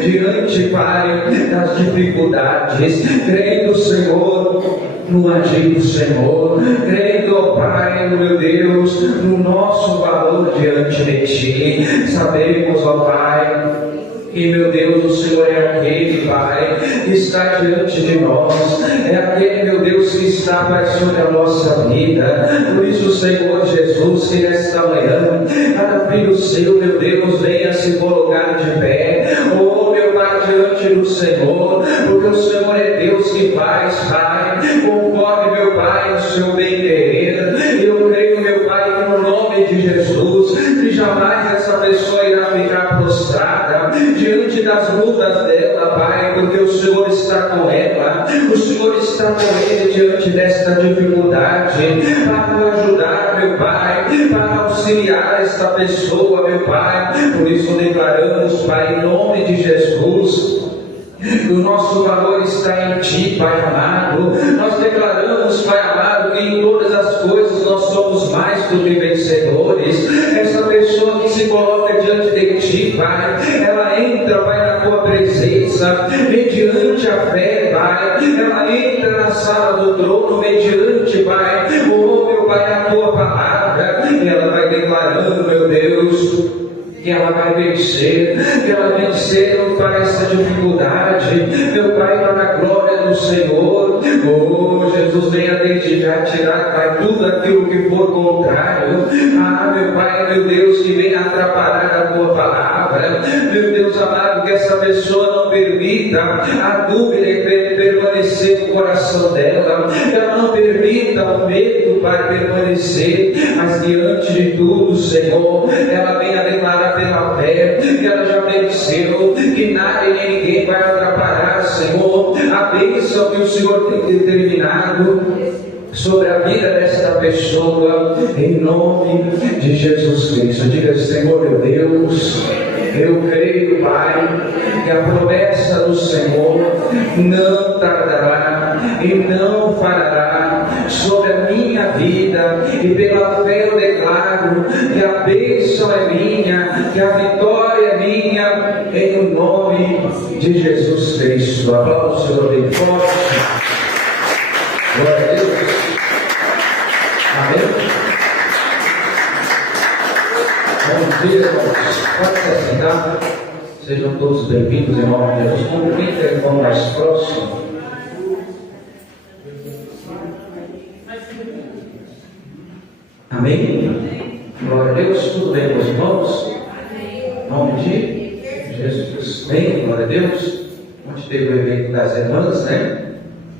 diante, Pai, das dificuldades, crendo, Senhor, no agir do Senhor, crendo, ó Pai, meu Deus, no nosso valor diante de Ti. Sabemos, ó Pai, que, meu Deus, o Senhor é aquele, Pai, que está diante de nós, é aquele, meu Deus, que está, Pai, sobre a nossa vida. Por isso, Senhor Jesus, que nesta manhã, cada filho seu, meu Deus, venha se colocar de pé, oh, meu Pai, diante do Senhor, porque o Senhor é Deus que faz, Pai, conforme, meu Pai, o seu bem-querer. Eu creio, meu Pai, que no nome de Jesus, que jamais essa pessoa irá ficar prostrada diante das lutas dela, Pai, porque o Senhor está com ela, o Senhor está com ele diante desta dificuldade, para ajudar, meu Pai, para auxiliar esta pessoa, meu Pai. Por isso declaramos, Pai, em nome de Jesus, o nosso valor está em Ti, Pai amado. Nós declaramos, Pai amado, que em todas as coisas nós somos mais do que vencedores. Essa pessoa que se coloca diante de Ti, Pai, ela entra, Pai, na Tua presença, mediante a fé, Pai. Ela entra na sala do trono, mediante, Pai, oh, meu Pai, a Tua palavra. E ela vai declarando, meu Deus, que ela vai vencer, que ela venceu para essa dificuldade, meu Pai, para a glória do Senhor. Oh, Jesus, venha desde já tirar, Pai, tudo aquilo que for contrário. Ah, meu Pai, meu Deus, que venha atrapalhar a Tua palavra. Meu Deus amado, que essa pessoa não permita a dúvida permanecer no coração dela, que ela não permita o medo, Pai, permanecer, mas diante de tudo, Senhor, ela venha declarar pela fé que ela já venceu, que nada e nem ninguém vai atrapalhar, Senhor, a bênção que o Senhor tem determinado sobre a vida desta pessoa, em nome de Jesus Cristo. Diga, Senhor meu Deus, eu creio, Pai, que a promessa do Senhor não tardará e não falhará sobre a minha vida, e pela fé eu declaro que a bênção é minha, que a vitória é minha, em o nome de Jesus Cristo. Aplausos, Senhor, bem forte. Glória a Deus. Amém. Bom dia, irmãos. Pode se sentar. Sejam todos bem-vindos em nome de Jesus. Cumprimente o irmão mais próximo. Amém? Glória a Deus. Tudo bem com os irmãos? Em nome de Jesus. Bem, glória a Deus. Onde teve o evento das irmãs, né?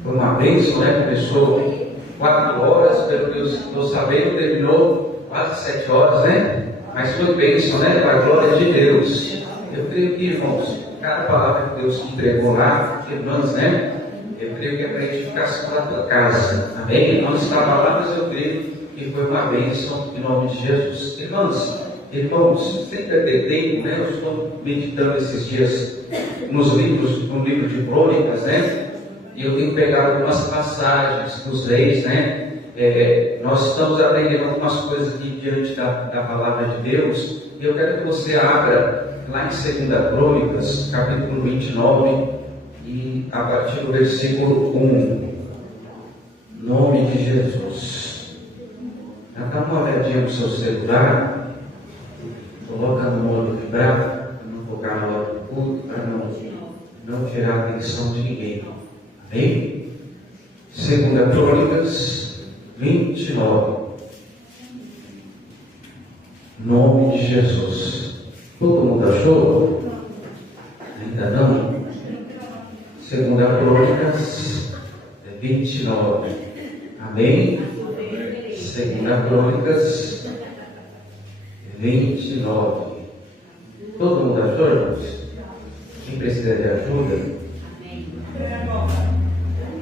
Foi uma bênção, né? Começou 4 horas, pelo que eu estou sabendo, terminou quase 7 horas, né? Mas foi bênção, né? Para a glória de Deus. Eu creio que, irmãos, cada palavra que Deus entregou lá, irmãs, né? Eu creio que é para edificação da tua casa. Amém? Não estava lá, mas eu creio que foi uma bênção em nome de Jesus. Irmãos, sem perder tempo, né? Eu estou meditando esses dias no livro de Crônicas, né? E eu tenho pegado algumas passagens dos reis, né? Nós estamos aprendendo algumas coisas aqui diante da palavra de Deus. E eu quero que você abra lá em 2 Crônicas, capítulo 29, e a partir do versículo 1. Nome de Jesus. Já dá uma olhadinha no seu celular, coloca no modo vibrado, para não focar na hora do culto, para não tirar a atenção de ninguém. Amém? 2 Crônicas 29. Nome de Jesus. Todo mundo achou? Ainda não? 2 Crônicas 29. Amém? 2 Crônicas 29. Todo mundo achou, irmãos? Quem precisa de ajuda?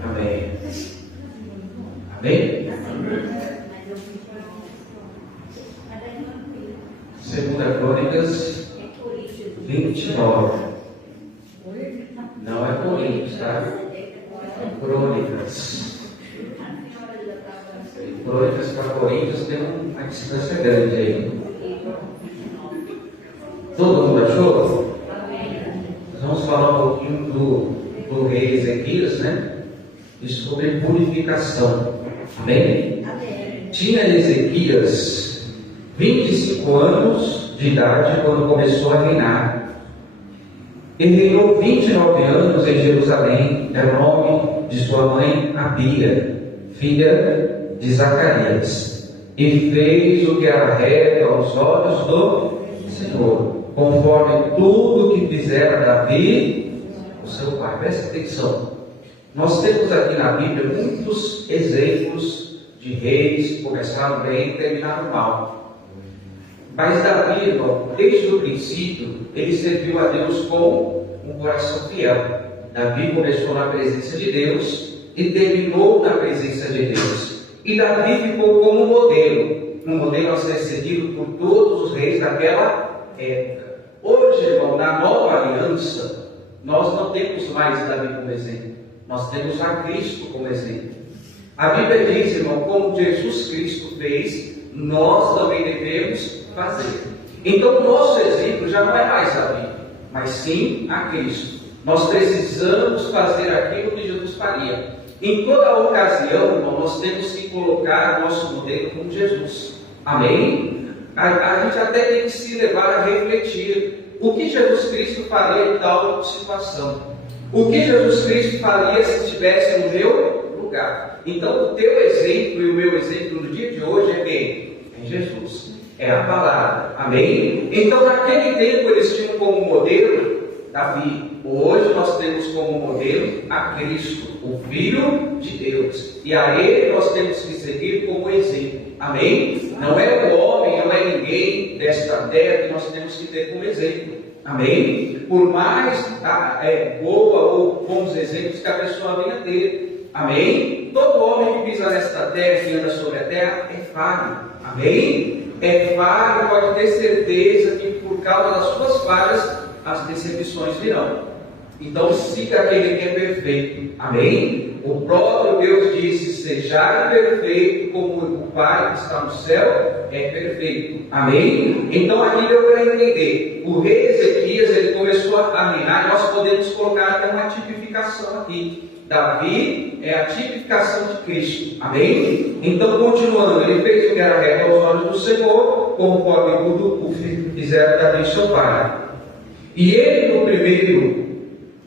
Amém. Amém? 2 Crônicas 29. Não é Coríntios, tá? É Crônicas. Crônicas para Coríntios tem uma distância grande aí. Todo mundo achou? Nós vamos falar um pouquinho do rei Ezequias, né? E sobre purificação. Amém? Amém. Tinha Ezequias 25 anos de idade quando começou a reinar. Ele reinou 29 anos em Jerusalém. Era o nome de sua mãe Abia, filha de Zacarias. E fez o que era reto aos olhos do Senhor, conforme tudo que fizera Davi, o seu pai. Presta atenção. Nós temos aqui na Bíblia muitos exemplos de reis que começaram bem e terminaram mal. Mas Davi, irmão, desde o princípio, ele serviu a Deus com um coração fiel. Davi começou na presença de Deus e terminou na presença de Deus. E Davi ficou como um modelo a ser seguido por todos os reis daquela época. Hoje, irmão, na nova aliança, nós não temos mais Davi como exemplo. Nós temos a Cristo como exemplo. A Bíblia diz, irmão, como Jesus Cristo fez, nós também devemos fazer. Então, o nosso exemplo já não é mais Davi, mas sim a Cristo. Nós precisamos fazer aquilo que Jesus faria. Em toda ocasião, irmão, nós temos que colocar o nosso modelo como Jesus. Amém? A gente até tem que se levar a refletir o que Jesus Cristo faria em tal situação. O que Jesus Cristo faria se estivesse no meu lugar? Então, o teu exemplo e o meu exemplo no dia de hoje é quem? É Jesus. É a palavra. Amém? Então, naquele tempo, eles tinham como modelo Davi. Hoje nós temos como modelo a Cristo, o Filho de Deus. E a Ele nós temos que seguir como exemplo. Amém? Não é o homem, não é ninguém desta terra que nós temos que ter como exemplo. Amém? Por mais boa ou bons exemplos que a pessoa venha ter. Amém? Todo homem que pisa nesta terra, que anda sobre a terra, é falho. Amém? É falho, pode ter certeza que por causa das suas falhas, as decepções virão. Então siga aquele que é perfeito. Amém? O próprio Deus disse: sejai perfeito como o Pai que está no céu é perfeito. Amém? Então aqui deu para entender. O rei Ezequias, ele começou a reinar, e nós podemos colocar até uma tipificação aqui. Davi é a tipificação de Cristo. Amém? Então, continuando, ele fez o que era reto aos olhos do Senhor, conforme tudo o que fizeram Davi seu pai. E ele no primeiro,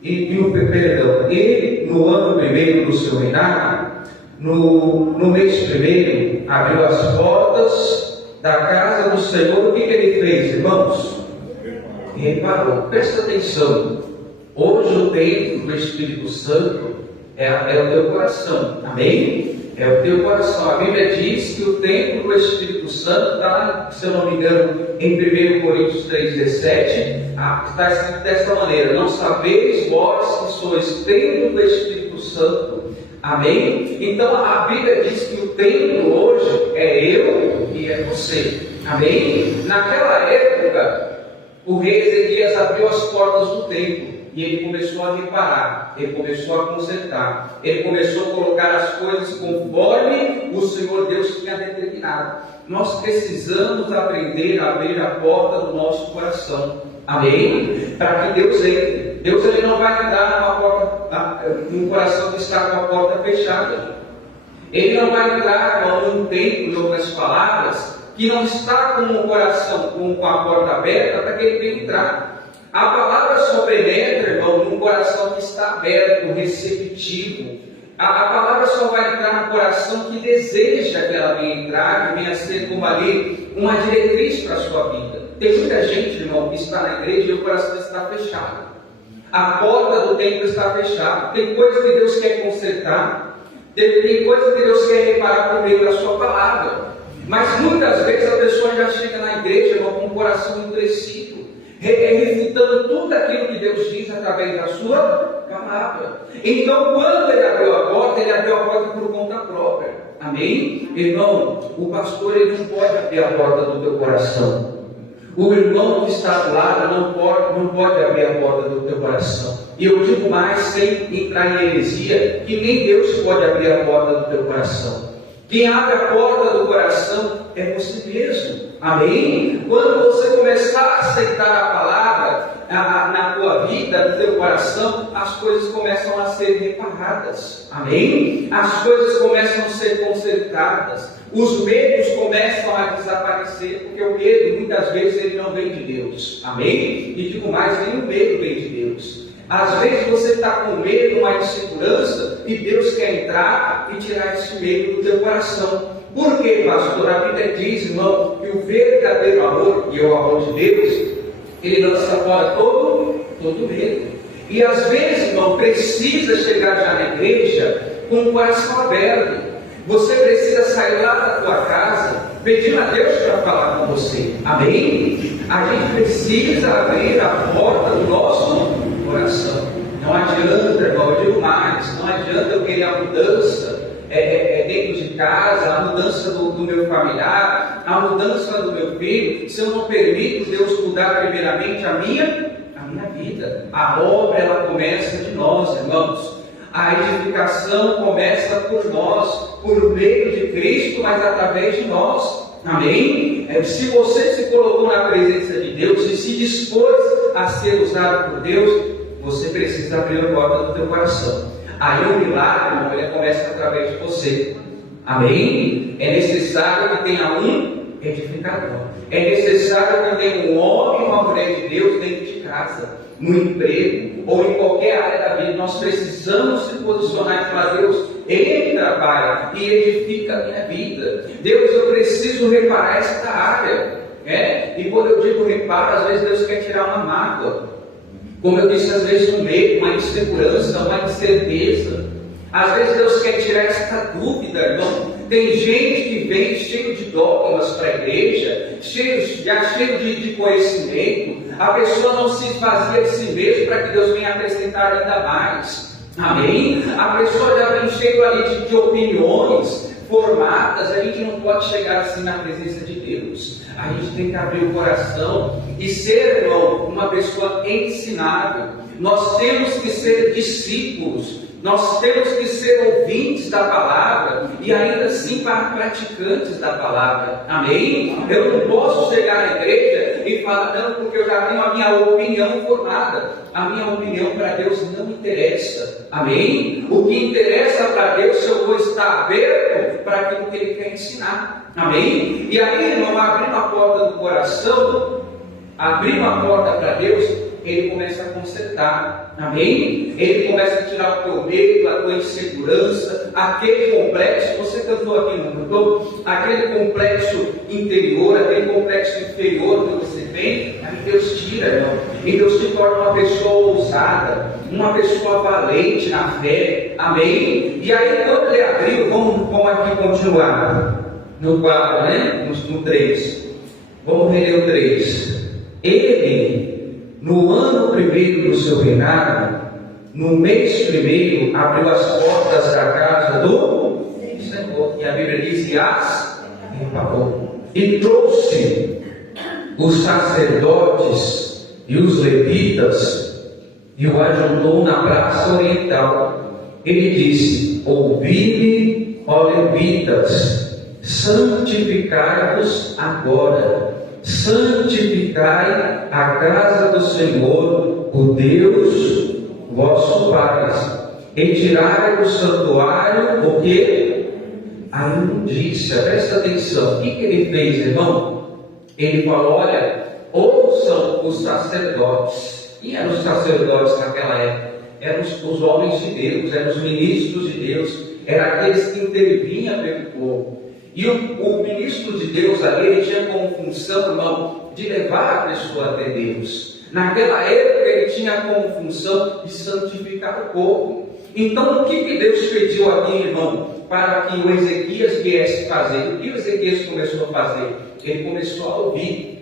ele no ano primeiro do seu reinado, no mês primeiro, abriu as portas da casa do Senhor. O que ele fez, irmãos? Reparou. Presta atenção. Hoje o templo do Espírito Santo é o teu coração. Amém? É o teu coração. A Bíblia diz que o templo do Espírito Santo está, se eu não me engano, em 1 Coríntios 3,17, está escrito desta maneira: não sabeis vós que sois templo do Espírito Santo. Amém? Então a Bíblia diz que o templo hoje é eu e é você. Amém? Naquela época, o rei Ezequias abriu as portas do templo. E ele começou a reparar, ele começou a consertar, ele começou a colocar as coisas conforme o Senhor Deus tinha determinado. Nós precisamos aprender a abrir a porta do nosso coração. Amém? Para que Deus entre. Deus, ele não vai entrar num coração que está com a porta fechada. Ele não vai entrar num templo, em outras palavras, que não está com o coração com a porta aberta para que ele venha entrar. A palavra só penetra, irmão, num coração que está aberto, receptivo. A palavra só vai entrar no coração que deseja que ela venha entrar, que venha ser como ali uma diretriz para a sua vida. Tem muita gente, irmão, que está na igreja e o coração está fechado. A porta do templo está fechada. Tem coisa que Deus quer consertar. Tem coisa que Deus quer reparar por meio da sua palavra. Mas muitas vezes a pessoa já chega na igreja, irmão, com o coração endurecido, refutando tudo aquilo que Deus diz através da sua palavra. Então, quando ele abriu a porta por conta própria. Amém? Irmão, o pastor, ele não pode abrir a porta do teu coração. O irmão que está do lado não pode abrir a porta do teu coração. E eu digo mais, sem entrar em heresia, que nem Deus pode abrir a porta do teu coração. Quem abre a porta do coração é você mesmo. Amém? Quando você começar a aceitar a palavra, na tua vida, no teu coração, as coisas começam a ser reparadas. Amém? As coisas começam a ser consertadas. Os medos começam a desaparecer, porque o medo, muitas vezes, ele não vem de Deus. Amém? E digo mais, nem o medo vem de Deus. Às vezes você está com medo, uma insegurança, e Deus quer entrar e tirar esse medo do teu coração. Por quê, pastor? A Bíblia diz, irmão, que o verdadeiro amor, e é o amor de Deus, ele lança fora todo medo. E às vezes, irmão, precisa chegar já na igreja com o coração aberto. Você precisa sair lá da tua casa, pedindo a Deus para falar com você. Amém? A gente precisa abrir a porta do nosso coração. Não adianta, irmão, eu digo mais, não adianta eu querer a mudança dentro de casa, a mudança do meu familiar, a mudança do meu filho, se eu não permito Deus mudar primeiramente a minha vida. A obra, ela começa de nós, irmãos. A edificação começa por nós, por meio de Cristo, mas através de nós. Amém? Se você se colocou na presença de Deus e se dispôs a ser usado por Deus, você precisa abrir a porta do teu coração. Aí o milagre, irmão, ele começa através de você. Amém? É necessário que tenha um edificador. É necessário que tenha um homem e uma mulher de Deus dentro de casa, no emprego ou em qualquer área da vida. Nós precisamos se posicionar e falar: Deus, entra, Pai, e edifica a minha vida. Deus, eu preciso reparar esta área. E quando eu digo reparo, às vezes Deus quer tirar uma mágoa. Como eu disse, às vezes um medo, uma insegurança, uma incerteza. Às vezes Deus quer tirar essa dúvida, irmão. Tem gente que vem cheio de dogmas para a igreja, cheio de conhecimento. A pessoa não se esvazia de si mesmo para que Deus venha acrescentar ainda mais. Amém? A pessoa já vem cheio ali de opiniões formadas. A gente não pode chegar assim na presença de Deus. A gente tem que abrir o coração e ser, irmão, uma pessoa ensinável. Nós temos que ser discípulos. Nós temos que ser ouvintes da palavra e ainda assim praticantes da palavra. Amém? Eu não posso chegar na igreja e falar: não, porque eu já tenho a minha opinião formada. A minha opinião para Deus não interessa. Amém? O que interessa para Deus, se eu vou estar aberto para aquilo que Ele quer ensinar. Amém? E aí, irmão, abrindo a porta do coração, abrindo a porta para Deus, Ele começa a consertar. Amém? Ele começa a tirar o teu medo, a tua insegurança, aquele complexo. Você cantou aqui, não cantou? Aquele complexo interior, aquele complexo inferior que você tem. Aí Deus tira, irmão. E Deus te torna uma pessoa ousada, uma pessoa valente na fé. Amém? E aí, quando Ele abriu, vamos aqui continuar no 4, né? No 3. Vamos reler o 3. Ele, no ano primeiro do seu reinado, no mês primeiro, abriu as portas da casa do Senhor. E a Bíblia diz: e as reparou. E trouxe os sacerdotes e os levitas e o ajuntou na praça oriental. Ele disse: ouvi-me, ó levitas, santificai-vos agora. Santificai a casa do Senhor, o Deus vosso Pai, e tirai do santuário o que? A imundícia. Presta atenção. O que ele fez, irmão? Ele falou: olha, ouçam os sacerdotes. E eram os sacerdotes naquela época? Eram os homens de Deus, eram os ministros de Deus, eram aqueles que intervinham pelo povo. E o ministro de Deus ali, ele tinha como função, irmão, de levar a pessoa até Deus. Naquela época ele tinha como função de santificar o povo. Então o que Deus pediu aqui, irmão, para que o Ezequias viesse fazer? O que o Ezequias começou a fazer? Ele começou a ouvir.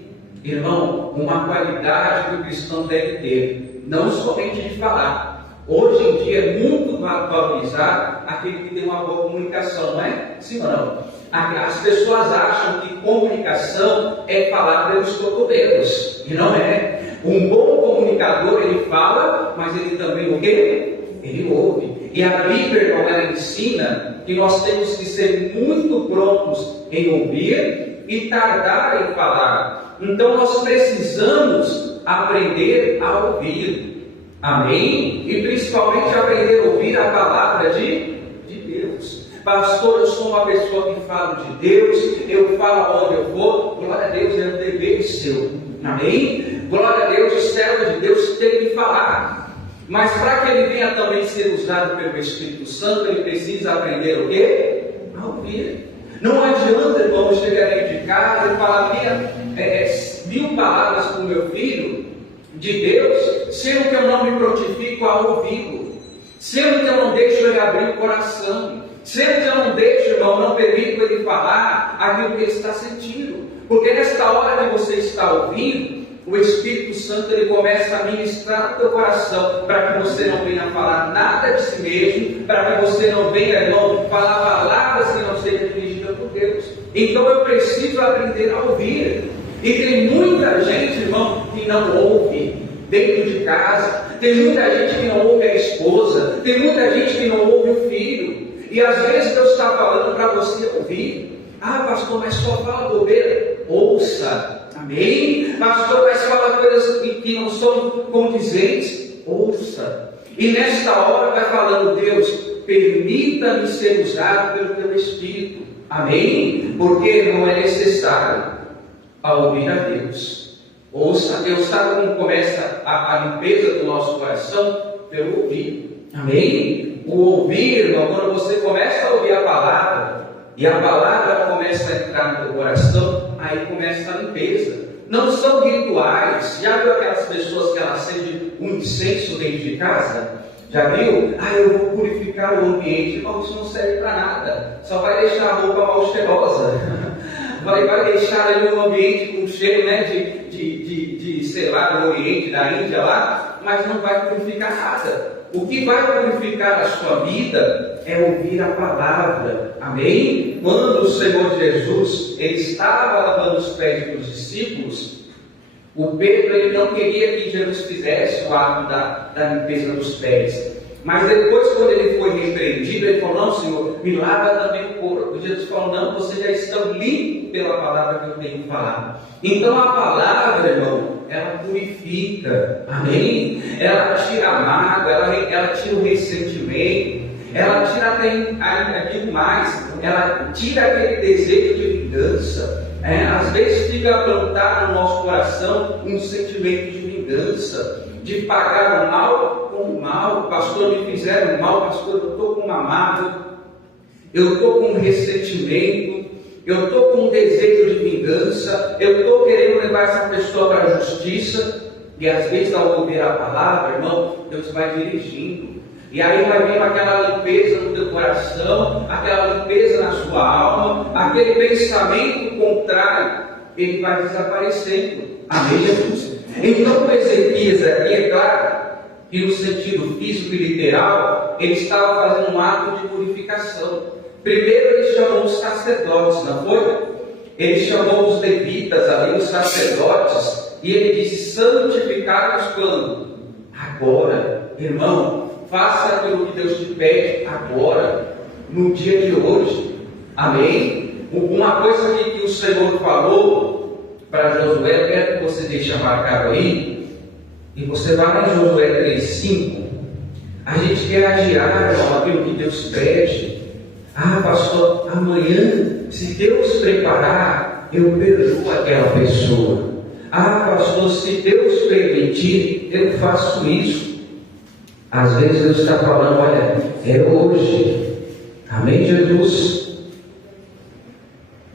Irmão, uma qualidade que o cristão deve ter, não somente de falar. Hoje em dia é muito valorizado aquele que tem uma boa comunicação, não é? Sim ou não? As pessoas acham que comunicação é falar pelos cotovelos, e não é. Um bom comunicador, ele fala, mas ele também o quê? Ele ouve. E a Bíblia, irmão, ela ensina que nós temos que ser muito prontos em ouvir e tardar em falar. Então nós precisamos aprender a ouvir. Amém? E principalmente aprender a ouvir a palavra de Deus. Pastor, eu sou uma pessoa que fala de Deus, eu falo onde eu vou. Glória a Deus, é um dever seu. Amém? Glória a Deus, o servo de Deus tem que falar. Mas para que ele venha também ser usado pelo Espírito Santo, ele precisa aprender o quê? A ouvir. Não adianta, irmão, chegar dentro de casa e falar 1000 palavras para o meu filho de Deus, sendo que eu não me prontifico a ouvi-lo, sendo que eu não deixo ele abrir o coração, sendo que eu não deixo, irmão, não permito ele falar aquilo que ele está sentindo. Porque nesta hora que você está ouvindo, o Espírito Santo ele começa a ministrar no teu coração, para que você não venha falar nada de si mesmo, para que você não venha, irmão, falar palavras que não sejam dirigidas por Deus. Então eu preciso aprender a ouvir. E tem muita gente, irmão, que não ouve dentro de casa, tem muita gente que não ouve a esposa, tem muita gente que não ouve o filho. E às vezes Deus está falando para você ouvir. Ah, pastor, mas só fala bobeira. Ouça. Amém? Pastor, mas fala coisas que não são condizentes. Ouça. E nesta hora vai falando, Deus, permita-me ser usado pelo teu Espírito. Amém? Porque não é necessário a ouvir a Deus. Ouça, Deus sabe como começa a limpeza do nosso coração? Pelo ouvir. Amém? O ouvir, irmão, quando você começa a ouvir a palavra, e a palavra começa a entrar no teu coração, aí começa a limpeza. Não são rituais. Já viu aquelas pessoas que elas acendem um incenso dentro de casa? Já viu? Ah, eu vou purificar o ambiente. Irmão, isso não serve para nada. Só vai deixar a roupa mal cheirosa. Vai deixar ali um ambiente com cheiro, né, sei lá, do Oriente, da Índia lá, mas não vai purificar nada. O que vai purificar a sua vida é ouvir a palavra. Amém? Quando o Senhor Jesus ele estava lavando os pés dos discípulos, o Pedro ele não queria que Jesus fizesse o ato da limpeza dos pés. Mas depois, quando ele foi repreendido, ele falou: não, Senhor, me lava também o corpo. Jesus falou: não, vocês já estão limpos pela palavra que eu tenho falado. Então a palavra, irmão, ela purifica. Amém? Ela tira a mágoa, ela tira o ressentimento, ela tira até aquilo mais, ela tira aquele desejo de vingança. Às vezes fica plantado no nosso coração um sentimento de vingança, de pagar o mal com o mal. Pastor, me fizeram mal, pastor, eu estou com uma mágoa, eu estou com um ressentimento, eu estou com um desejo de vingança, eu estou querendo levar essa pessoa para a justiça. E às vezes, ao ouvir a palavra, irmão, Deus vai dirigindo. E aí vai vir aquela limpeza no teu coração, aquela limpeza na sua alma, aquele pensamento contrário, ele vai desaparecendo. Amém, Jesus? Então, o Ezequias aqui, é claro que no sentido físico e literal, ele estava fazendo um ato de purificação. Primeiro ele chamou os sacerdotes, não foi? Ele chamou os levitas ali, os sacerdotes, e ele disse: santificai-os quando? Agora, irmão, faça aquilo que Deus te pede agora, no dia de hoje. Amém? Uma coisa que o Senhor falou para Josué, eu quero que você deixe marcado aí, e você vai lá em Josué 3,5. A gente quer adiar aquilo que Deus pede. Ah, pastor, amanhã, se Deus preparar, eu perdoo aquela pessoa. Ah, pastor, se Deus permitir, eu faço isso. Às vezes Deus está falando: olha, é hoje. Amém, Jesus?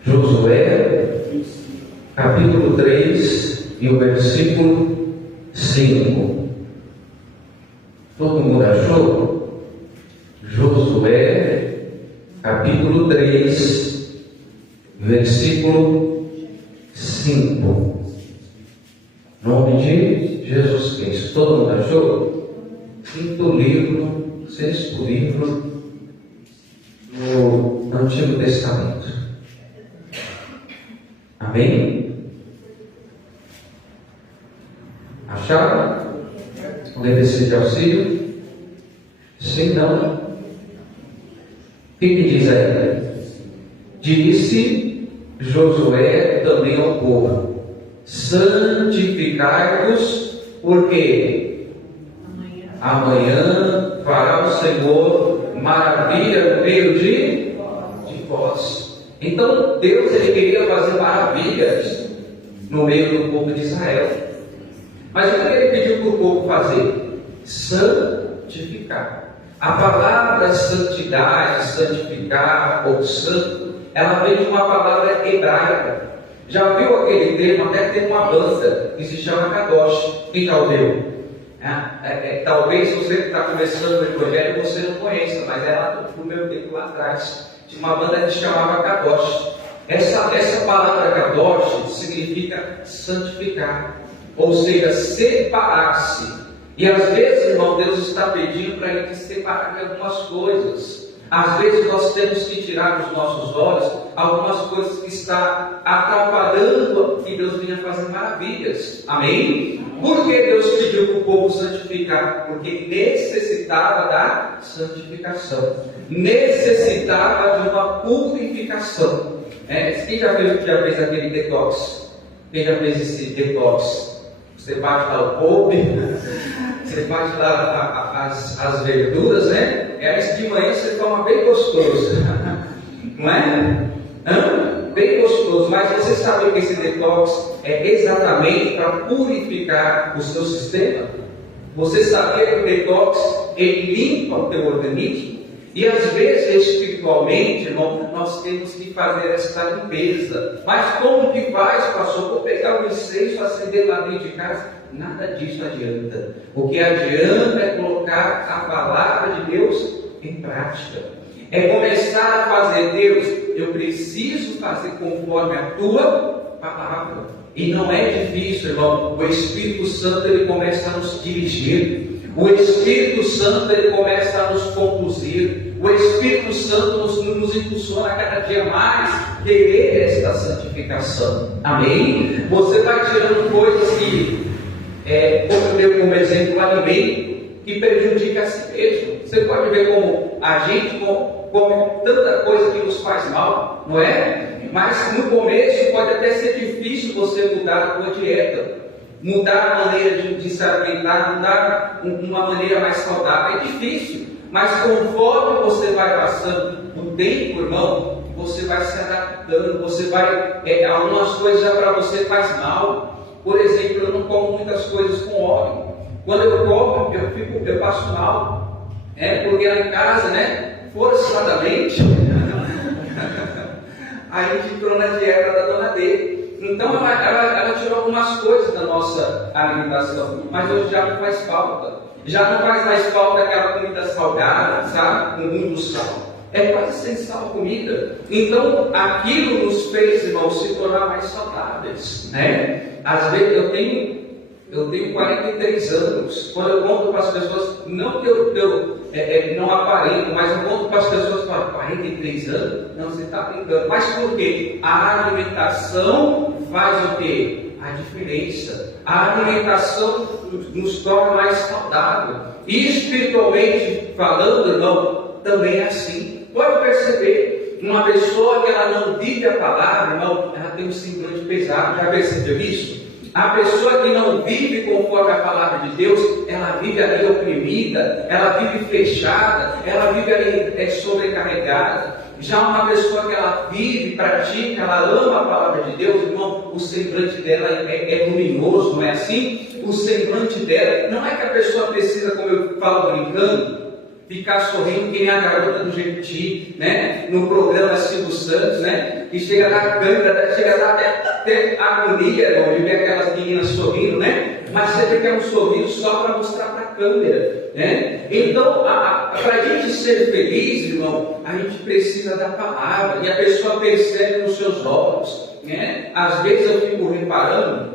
Josué, capítulo 3 e o versículo 5. Todo mundo achou? Josué, capítulo 3, versículo 5. Nome de Jesus Cristo. Todo mundo achou? Quinto livro, sexto livro no Antigo Testamento. Amém? Acharam? Alguém precisa de auxílio? Sim, não? O que diz aí? Disse Josué também ao povo: santificai-vos, porque amanhã fará o Senhor maravilha no meio de vós. Então Deus, ele queria fazer maravilhas no meio do povo de Israel. Mas o que ele pediu para o povo fazer? Santificar. A palavra santidade, santificar ou santo, ela vem de uma palavra hebraica. Já viu aquele termo? Até tem uma banda que se chama Kadosh. Quem já ouviu? Talvez você que está começando o evangelho você não conheça, mas era do meu tempo lá atrás. Tinha uma banda que se chamava Kadosh. Essa palavra Kadosh significa santificar, ou seja, separar-se. E às vezes, irmão, Deus está pedindo para a gente separar de algumas coisas. Às vezes nós temos que tirar dos nossos olhos algumas coisas que estão atrapalhando que Deus venha fazer maravilhas. Amém? Por que Deus pediu para o povo santificar? Porque necessitava da santificação, necessitava de uma purificação. Quem já fez aquele detox? Quem já fez esse detox? Você bate lá o couve, você bate lá as verduras, né? Aí de manhã você toma bem gostoso, não é? Bem gostoso, mas você sabe que esse detox é exatamente para purificar o seu sistema? Você sabia que o detox, ele limpa o teu organismo? E às vezes, espiritualmente, irmão, nós temos que fazer essa limpeza. Mas como que faz, pastor? Vou pegar o incenso, acender lá dentro de casa? Nada disso adianta. O que adianta é colocar a palavra de Deus em prática. É começar a fazer, Deus, eu preciso fazer conforme a tua palavra. E não é difícil, irmão. O Espírito Santo, ele começa a nos dirigir. O Espírito Santo, ele começa a nos conduzir. O Espírito Santo nos impulsiona a cada dia mais querer esta santificação. Amém? Você vai tirando coisas que, como eu dei como exemplo, o alimento que prejudica a si mesmo. Você pode ver como a gente come tanta coisa que nos faz mal, não é? Mas no começo pode até ser difícil você mudar a sua dieta, mudar a maneira de se alimentar, mudar uma maneira mais saudável. É difícil, mas conforme você vai passando o tempo, irmão, você vai se adaptando, você vai, algumas coisas já para você faz mal. Por exemplo, eu não como muitas coisas com óleo. Quando eu como, eu passo mal, porque lá em casa, forçadamente, a gente entrou na dieta da dona D. Então ela tirou algumas coisas da nossa alimentação, mas hoje já não faz falta. Já não faz mais falta aquela comida salgada, sabe? Com muito sal. É quase sem sal a comida. Então aquilo nos fez, irmão, se tornar mais saudáveis, né? Às vezes eu tenho 43 anos. Quando eu conto para as pessoas, não que eu não aparento, mas eu conto para as pessoas e falo, 43 anos? Não, você está brincando. Mas por quê? A alimentação faz o quê? A diferença. A alimentação nos torna mais saudável. E espiritualmente falando, irmão, também é assim. Pode perceber, uma pessoa que ela não vive a palavra, irmão, ela tem um semblante pesado. Já percebeu isso? A pessoa que não vive conforme a palavra de Deus, ela vive ali oprimida, ela vive fechada, ela vive ali sobrecarregada. Já uma pessoa que ela vive, pratica, ela ama a palavra de Deus, irmão, o semblante dela é luminoso, não é assim? O semblante dela, não é que a pessoa precisa, como eu falo brincando, ficar sorrindo que nem a garota do Jequiti, né? No programa Silvio Santos, né? Que chega na câmera, chega a dar até agonia, irmão, de ver aquelas meninas sorrindo, né? Mas você vê que é um sorriso só para mostrar para a câmera, né? Então, para a gente ser feliz, irmão, a gente precisa da palavra, e a pessoa percebe nos seus olhos, né? Às vezes eu fico reparando,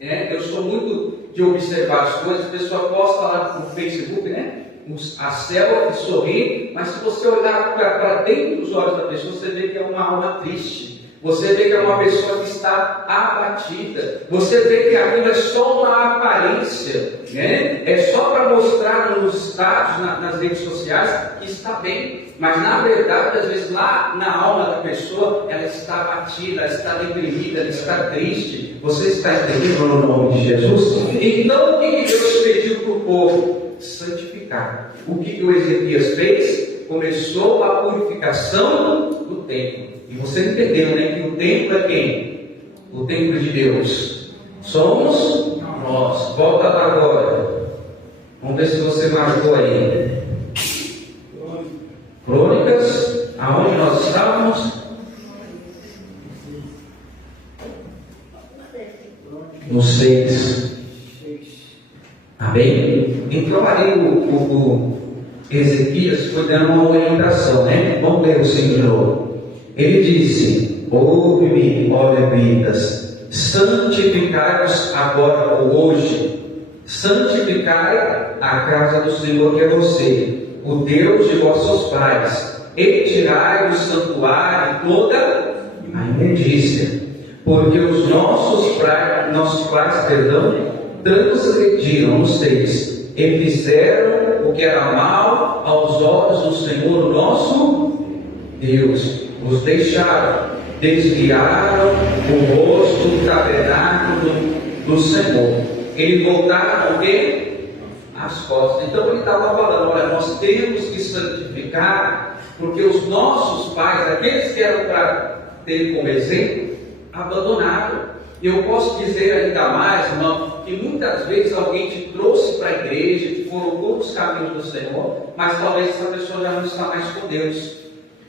eu sou muito de observar as coisas, a pessoa posta lá no Facebook, né? A célula que sorri, mas se você olhar para dentro dos olhos da pessoa, você vê que é uma alma triste, Você vê que é uma pessoa que está abatida. Você vê que aquilo é só uma aparência, né? É só para mostrar nos status, nas redes sociais, que está bem. Mas na verdade, às vezes lá na alma da pessoa, ela está abatida, ela está deprimida, ela está triste. Você está entendendo no nome de Jesus? Então o que Deus pediu para o povo? Santificar. O que o Ezequias fez? Começou a purificação do templo. E você entendeu, né? Que o templo é quem? O templo de Deus. Somos nós. Volta para agora. Vamos ver se você marcou aí. Crônicas, aonde nós estávamos? No 6. Amém? Então aí o Ezequias foi dando uma orientação, né? Vamos ler o 5 de novo. Ele disse: ouve-me, ó levitas, santificai-vos agora ou hoje, santificai a casa do Senhor que é você, o Deus de vossos pais, e tirai do santuário toda a imundícia, porque os nossos pais, transgrediram os seis, e fizeram o que era mal aos olhos do Senhor nosso Deus. Os deixaram, desviaram o rosto do tabernáculo do Senhor. Eles voltaram o quê? As costas. Então ele estava falando: olha, nós temos que santificar, porque os nossos pais, aqueles que eram para ter como exemplo, abandonaram. Eu posso dizer ainda mais, irmão, que muitas vezes alguém te trouxe para a igreja, te colocou nos caminhos do Senhor, mas talvez essa pessoa já não está mais com Deus.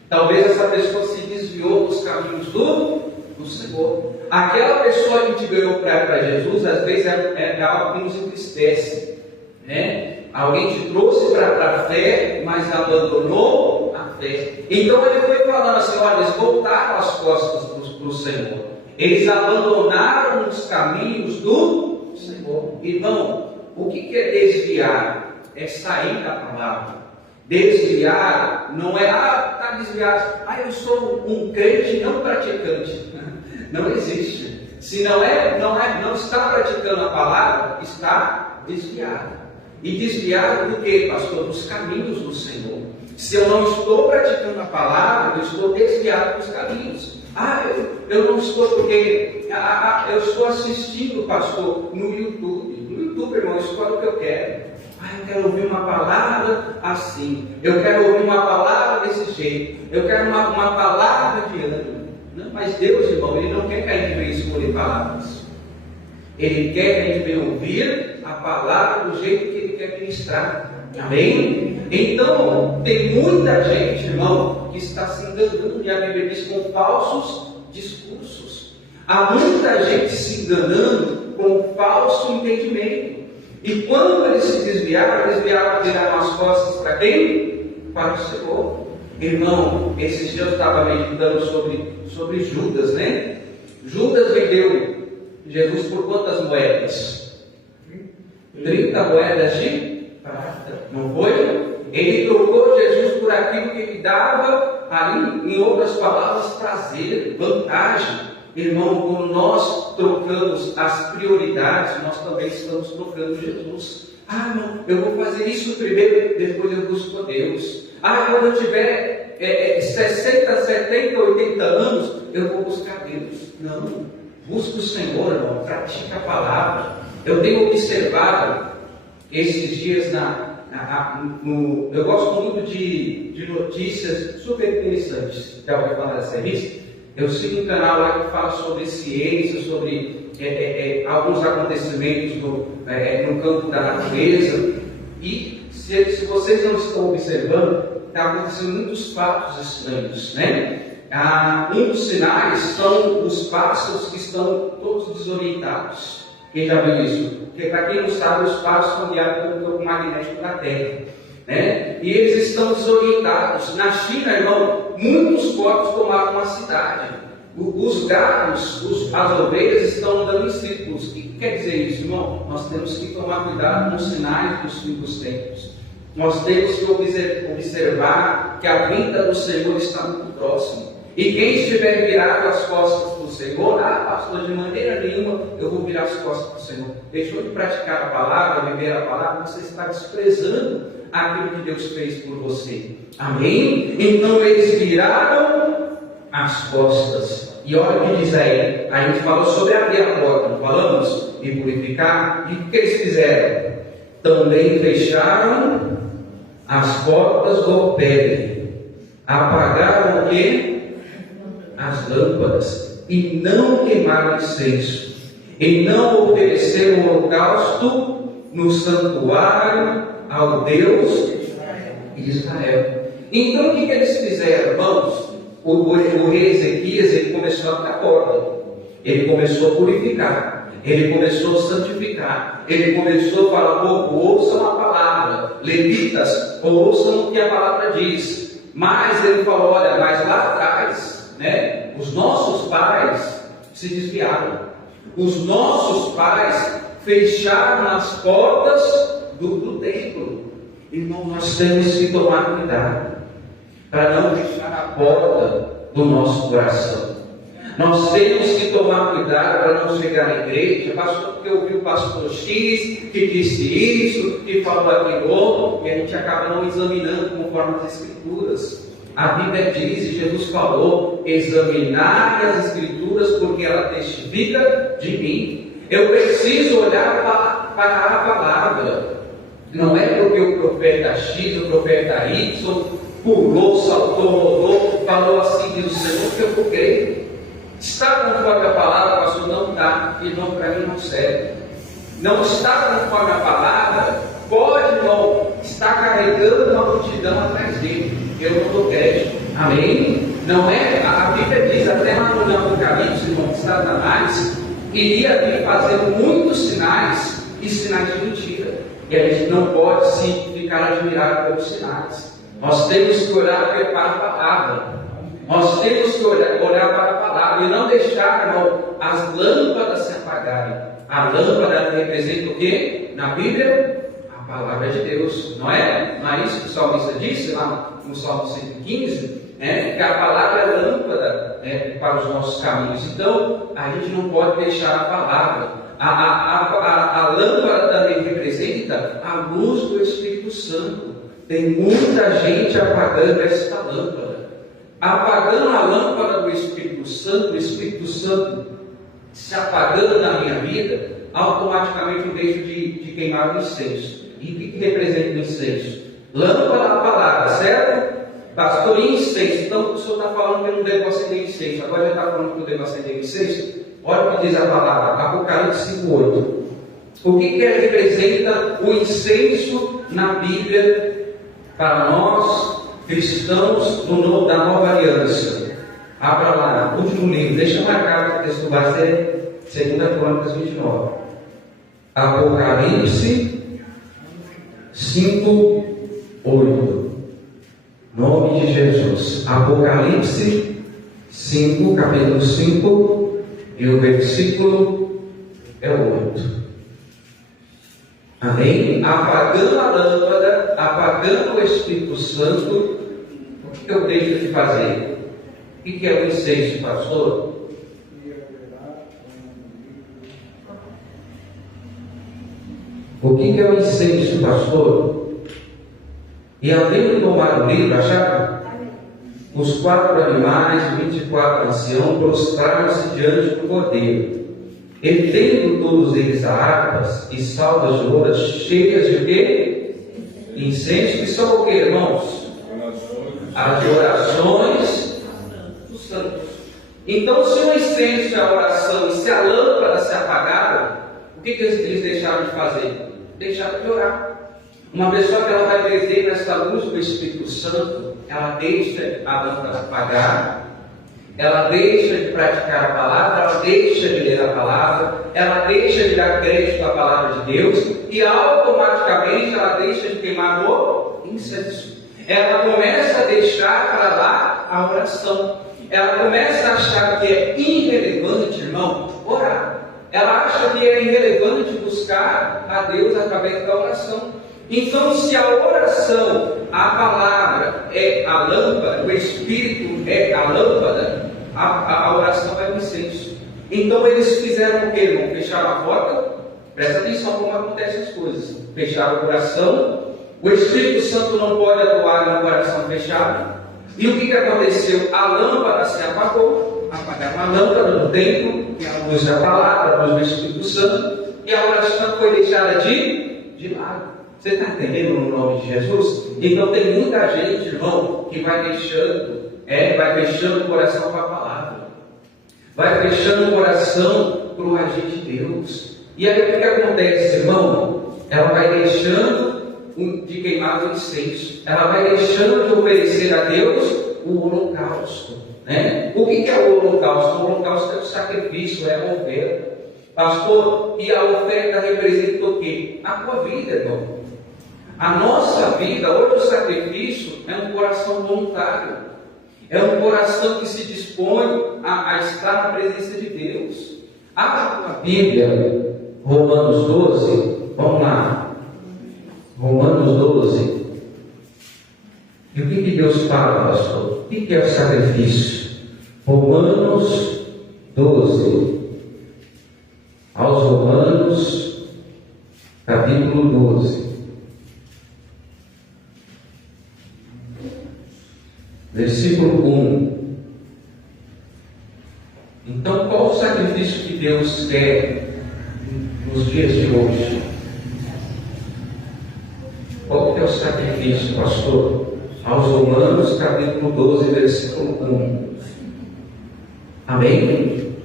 Talvez essa pessoa se desviou dos caminhos do Senhor. Aquela pessoa que te ganhou para Jesus, às vezes é algo que nos entristece, né? Alguém te trouxe para a fé, mas abandonou a fé. Então ele foi falando assim: olha, eles voltaram as costas para o Senhor. Eles abandonaram os caminhos do Senhor. Irmão, o que é desviar? É sair da palavra. Desviar não é, está desviado, eu sou um crente não praticante. Não existe. Se não está praticando a palavra, está desviado. E desviado do que, pastor? Dos caminhos do Senhor. Se eu não estou praticando a palavra, eu estou desviado dos caminhos. Eu não estou porque eu estou assistindo, pastor, no YouTube. No YouTube, irmão, eu escolho o que eu quero. Eu quero ouvir uma palavra assim. Eu quero ouvir uma palavra desse jeito. Eu quero uma palavra de ânimo. Não, mas Deus, irmão, Ele não quer que a gente venha escolher palavras. Ele quer que a gente venha ouvir a palavra do jeito que Ele quer ministrar. Amém? Então, tem muita gente, irmão, que está se enganando, e a Bíblia diz, com falsos discursos. Há muita gente se enganando com falso entendimento. E quando eles se desviaram, viraram as costas para quem? Para o Senhor. Irmão, esses dias eu estava meditando sobre Judas, né? Judas vendeu Jesus por quantas moedas? 30 moedas de prata, não foi? Ele trocou Jesus por aquilo que ele dava ali, em outras palavras, prazer, vantagem. Irmão, quando nós trocamos as prioridades, nós também estamos trocando Jesus. Não, eu vou fazer isso primeiro, depois eu busco a Deus. Quando eu tiver 60, 70, 80 anos, eu vou buscar Deus. Não, busca o Senhor, irmão, pratica a palavra. Eu tenho observado esses dias eu gosto muito de notícias super interessantes. Já ouviu falar dessa revista? Eu sigo um canal lá que fala sobre ciência, sobre alguns acontecimentos no campo da natureza. E se vocês não estão observando, está acontecendo muitos fatos estranhos, né? Um dos sinais são os pássaros que estão todos desorientados. Quem já viu isso? Porque, para quem não sabe, os pássaros estão guiados pelo campo magnético da Terra, né? E eles estão desorientados. Na China, irmão, muitos corpos tomaram uma cidade. Os gados, as ovelhas estão andando em círculos. O que quer dizer isso, irmão? Nós temos que tomar cuidado com os sinais dos fins dos tempos. Nós temos que observar que a vinda do Senhor está muito próxima. E quem estiver virado as costas para o Senhor, pastor, de maneira nenhuma eu vou virar as costas para o Senhor. Deixou de praticar a palavra, viver a palavra, você está desprezando aquilo que Deus fez por você. Amém? Então eles viraram as costas. E olha o que diz aí. A gente falou sobre abrir a porta, não falamos? E purificar. E o que eles fizeram? Também fecharam as portas do alpendre. Apagaram o quê? As lâmpadas. E não queimaram incenso. E não ofereceram holocausto no santuário ao Deus de Israel. Então o que eles fizeram, irmãos? O rei Ezequias, ele começou a abrir a porta, ele começou a purificar, ele começou a santificar, ele começou a falar: povo, ouçam a palavra, levitas, ouçam o que a palavra diz. Mas ele falou: olha, mas lá atrás, né, os nossos pais se desviaram, os nossos pais fecharam as portas do templo. Irmão, nós temos que tomar cuidado para não fechar a porta do nosso coração. Nós temos que tomar cuidado para não chegar na igreja, pastor, porque eu ouvi o pastor X que disse isso, que falou aquilo outro, e a gente acaba não examinando conforme as Escrituras. A Bíblia diz, e Jesus falou: examinar as Escrituras, porque ela testifica de mim. Eu preciso olhar para a palavra. Não é porque o profeta X, o profeta Y pulou, saltou, rodou, falou assim, diz o Senhor, que eu vou crer. Está conforme a palavra, pastor? Não está, e não, para mim não serve. Não está conforme a palavra, pode, irmão, estar carregando uma multidão atrás dele. Eu não dou crédito. Amém? Não é? A Bíblia diz até lá no Apocalipse, irmão, que Satanás iria vir fazendo muitos sinais e sinais de mentira. E a gente não pode se ficar admirado pelos sinais. Nós temos que olhar para a palavra. Nós temos que olhar para a palavra e não deixar, irmão, as lâmpadas se apagarem. A lâmpada representa o quê? Na Bíblia, a palavra de Deus. Não é? Não é isso que o salmista disse lá no Salmo 115? Que a palavra é lâmpada para os nossos caminhos. Então, a gente não pode deixar a palavra. A lâmpada também representa a luz do Espírito Santo. Tem muita gente apagando esta lâmpada. Apagando a lâmpada do Espírito Santo, o Espírito Santo se apagando na minha vida, automaticamente eu deixo de queimar o incenso. E o que representa o incenso? Lâmpada a palavra, certo? Pastor, incenso. Então o senhor está falando que eu não devo acender incenso. Agora já está falando que eu devo acender incenso? Olha o que diz a palavra, Apocalipse 5:8. O que representa o incenso na Bíblia para nós cristãos da nova aliança? Abra lá, último livro, deixa marcado o texto base, é 2 Crônicas 29. Apocalipse 5:8. Nome de Jesus. Apocalipse 5, capítulo 5, e o versículo é o 8. Amém? Apagando a lâmpada, apagando o Espírito Santo, o que eu deixo de fazer? O que é o incenso, pastor? O que é o incenso, pastor? E havendo tomado o livro, acharam? Os 4 animais, 24 anciãos, prostraram-se diante do Cordeiro. E tendo todos eles harpas e salvas de ouro cheias de quê? Incenso, que são o quê, irmãos? As orações dos santos. Então, se o incenso é a oração e se a lâmpada se apagaram, o que eles deixaram de fazer? Deixaram de orar. Uma pessoa que ela vai viver nessa luz do Espírito Santo, ela deixa a lâmpada apagar, ela deixa de praticar a palavra, ela deixa de ler a palavra, ela deixa de dar crédito à palavra de Deus e automaticamente ela deixa de queimar o incenso. Ela começa a deixar para lá a oração. Ela começa a achar que é irrelevante, irmão, orar. Ela acha que é irrelevante buscar a Deus através da oração. Então, se a oração, a palavra, palavra é a lâmpada, o Espírito é a lâmpada, a oração é o incenso. Então eles fizeram o que, irmão? Fecharam a porta. Presta atenção como acontecem as coisas. Fecharam o coração. O Espírito Santo não pode atuar no coração fechado. E o que aconteceu? A lâmpada se apagou. Apagaram a lâmpada do templo, que é a luz da palavra, a luz do Espírito Santo. E a oração foi deixada de lado. Você está entendendo no nome de Jesus? Então tem muita gente, irmão, que vai fechando o coração para a palavra. Vai fechando o coração para o agir de Deus. E aí o que acontece, irmão? Ela vai deixando de queimar o incenso. Ela vai deixando de oferecer a Deus o holocausto. Né? O que é o holocausto? O holocausto é o sacrifício, é a oferta. Pastor, e a oferta representa o quê? A tua vida, irmão. A nossa vida, hoje o sacrifício é um coração voluntário. É um coração que se dispõe a estar na presença de Deus. Abra a Bíblia, Romanos 12, vamos lá. Romanos 12. E o que Deus fala, pastor? O que é o sacrifício? Romanos 12. Aos Romanos, capítulo 12. Versículo 1. Então, qual o sacrifício que Deus quer nos dias de hoje? Qual que é o sacrifício, pastor? Aos Romanos, capítulo 12, versículo 1. Amém?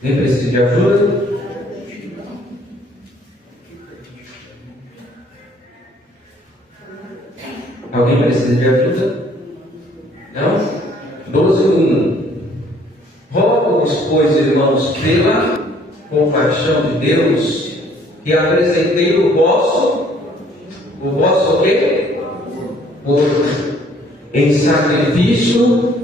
Quem precisa de ajuda? Alguém precisa de ajuda? Não? 12:1. Rogo-vos, pois, irmãos, pela compaixão de Deus, que apresentei o vosso o quê? Corpo em sacrifício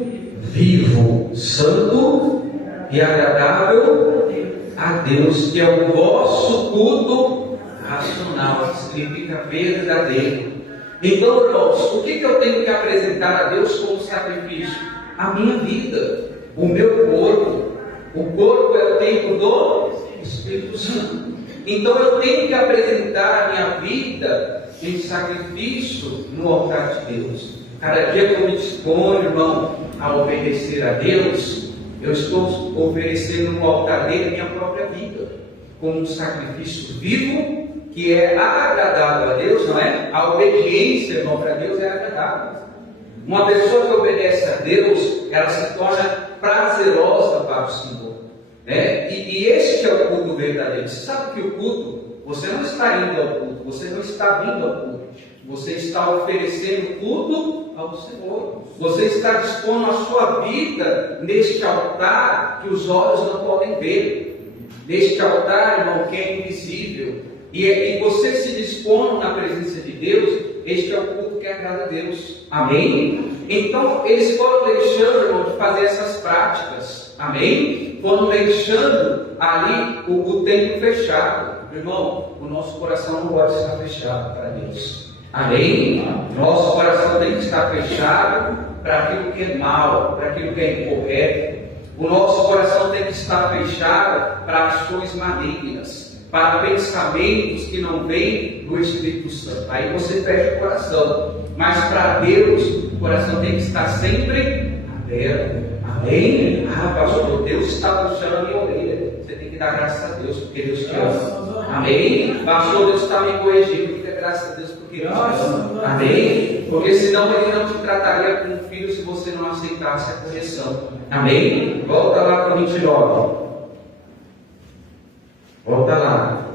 vivo, santo e agradável a Deus, que é o vosso culto racional, que significa verdadeiro. Então, irmãos, o que eu tenho que apresentar a Deus como sacrifício? A minha vida, o meu corpo. O corpo é o templo do Espírito Santo. Então eu tenho que apresentar a minha vida em sacrifício no altar de Deus. Cada dia que eu me disponho, irmão, a obedecer a Deus, eu estou oferecendo no altar dele a minha própria vida, como um sacrifício vivo, que é agradável a Deus, não é? A obediência, irmão, para Deus é agradável. Uma pessoa que obedece a Deus, ela se torna prazerosa para o Senhor, né? E este é o culto verdadeiro. Você sabe que o culto, você não está indo ao culto, você não está vindo ao culto, você está oferecendo culto ao Senhor. Você está dispondo a sua vida neste altar que os olhos não podem ver, neste altar, irmão, que é invisível. E você se dispõe na presença de Deus. Este é o culto que agrada a Deus. Amém? Então eles foram deixando, irmão, de fazer essas práticas. Amém? Foram deixando ali o templo fechado. Irmão, o nosso coração não pode estar fechado para Deus. Amém? Nosso coração tem que estar fechado para aquilo que é mal, para aquilo que é incorreto. O nosso coração tem que estar fechado para ações malignas, para pensamentos que não vêm do Espírito Santo. Aí você fecha o coração. Mas para Deus, o coração tem que estar sempre aberto. Amém? Ah, pastor, Deus está puxando a minha orelha. Você tem que dar graças a Deus, porque Deus te ama. Amém? Pastor, Deus está me corrigindo. Dê graças a Deus, porque Deus te ama. Amém? Porque senão Ele não te trataria como filho se você não aceitasse a correção. Amém? Volta lá para 29. Volta lá.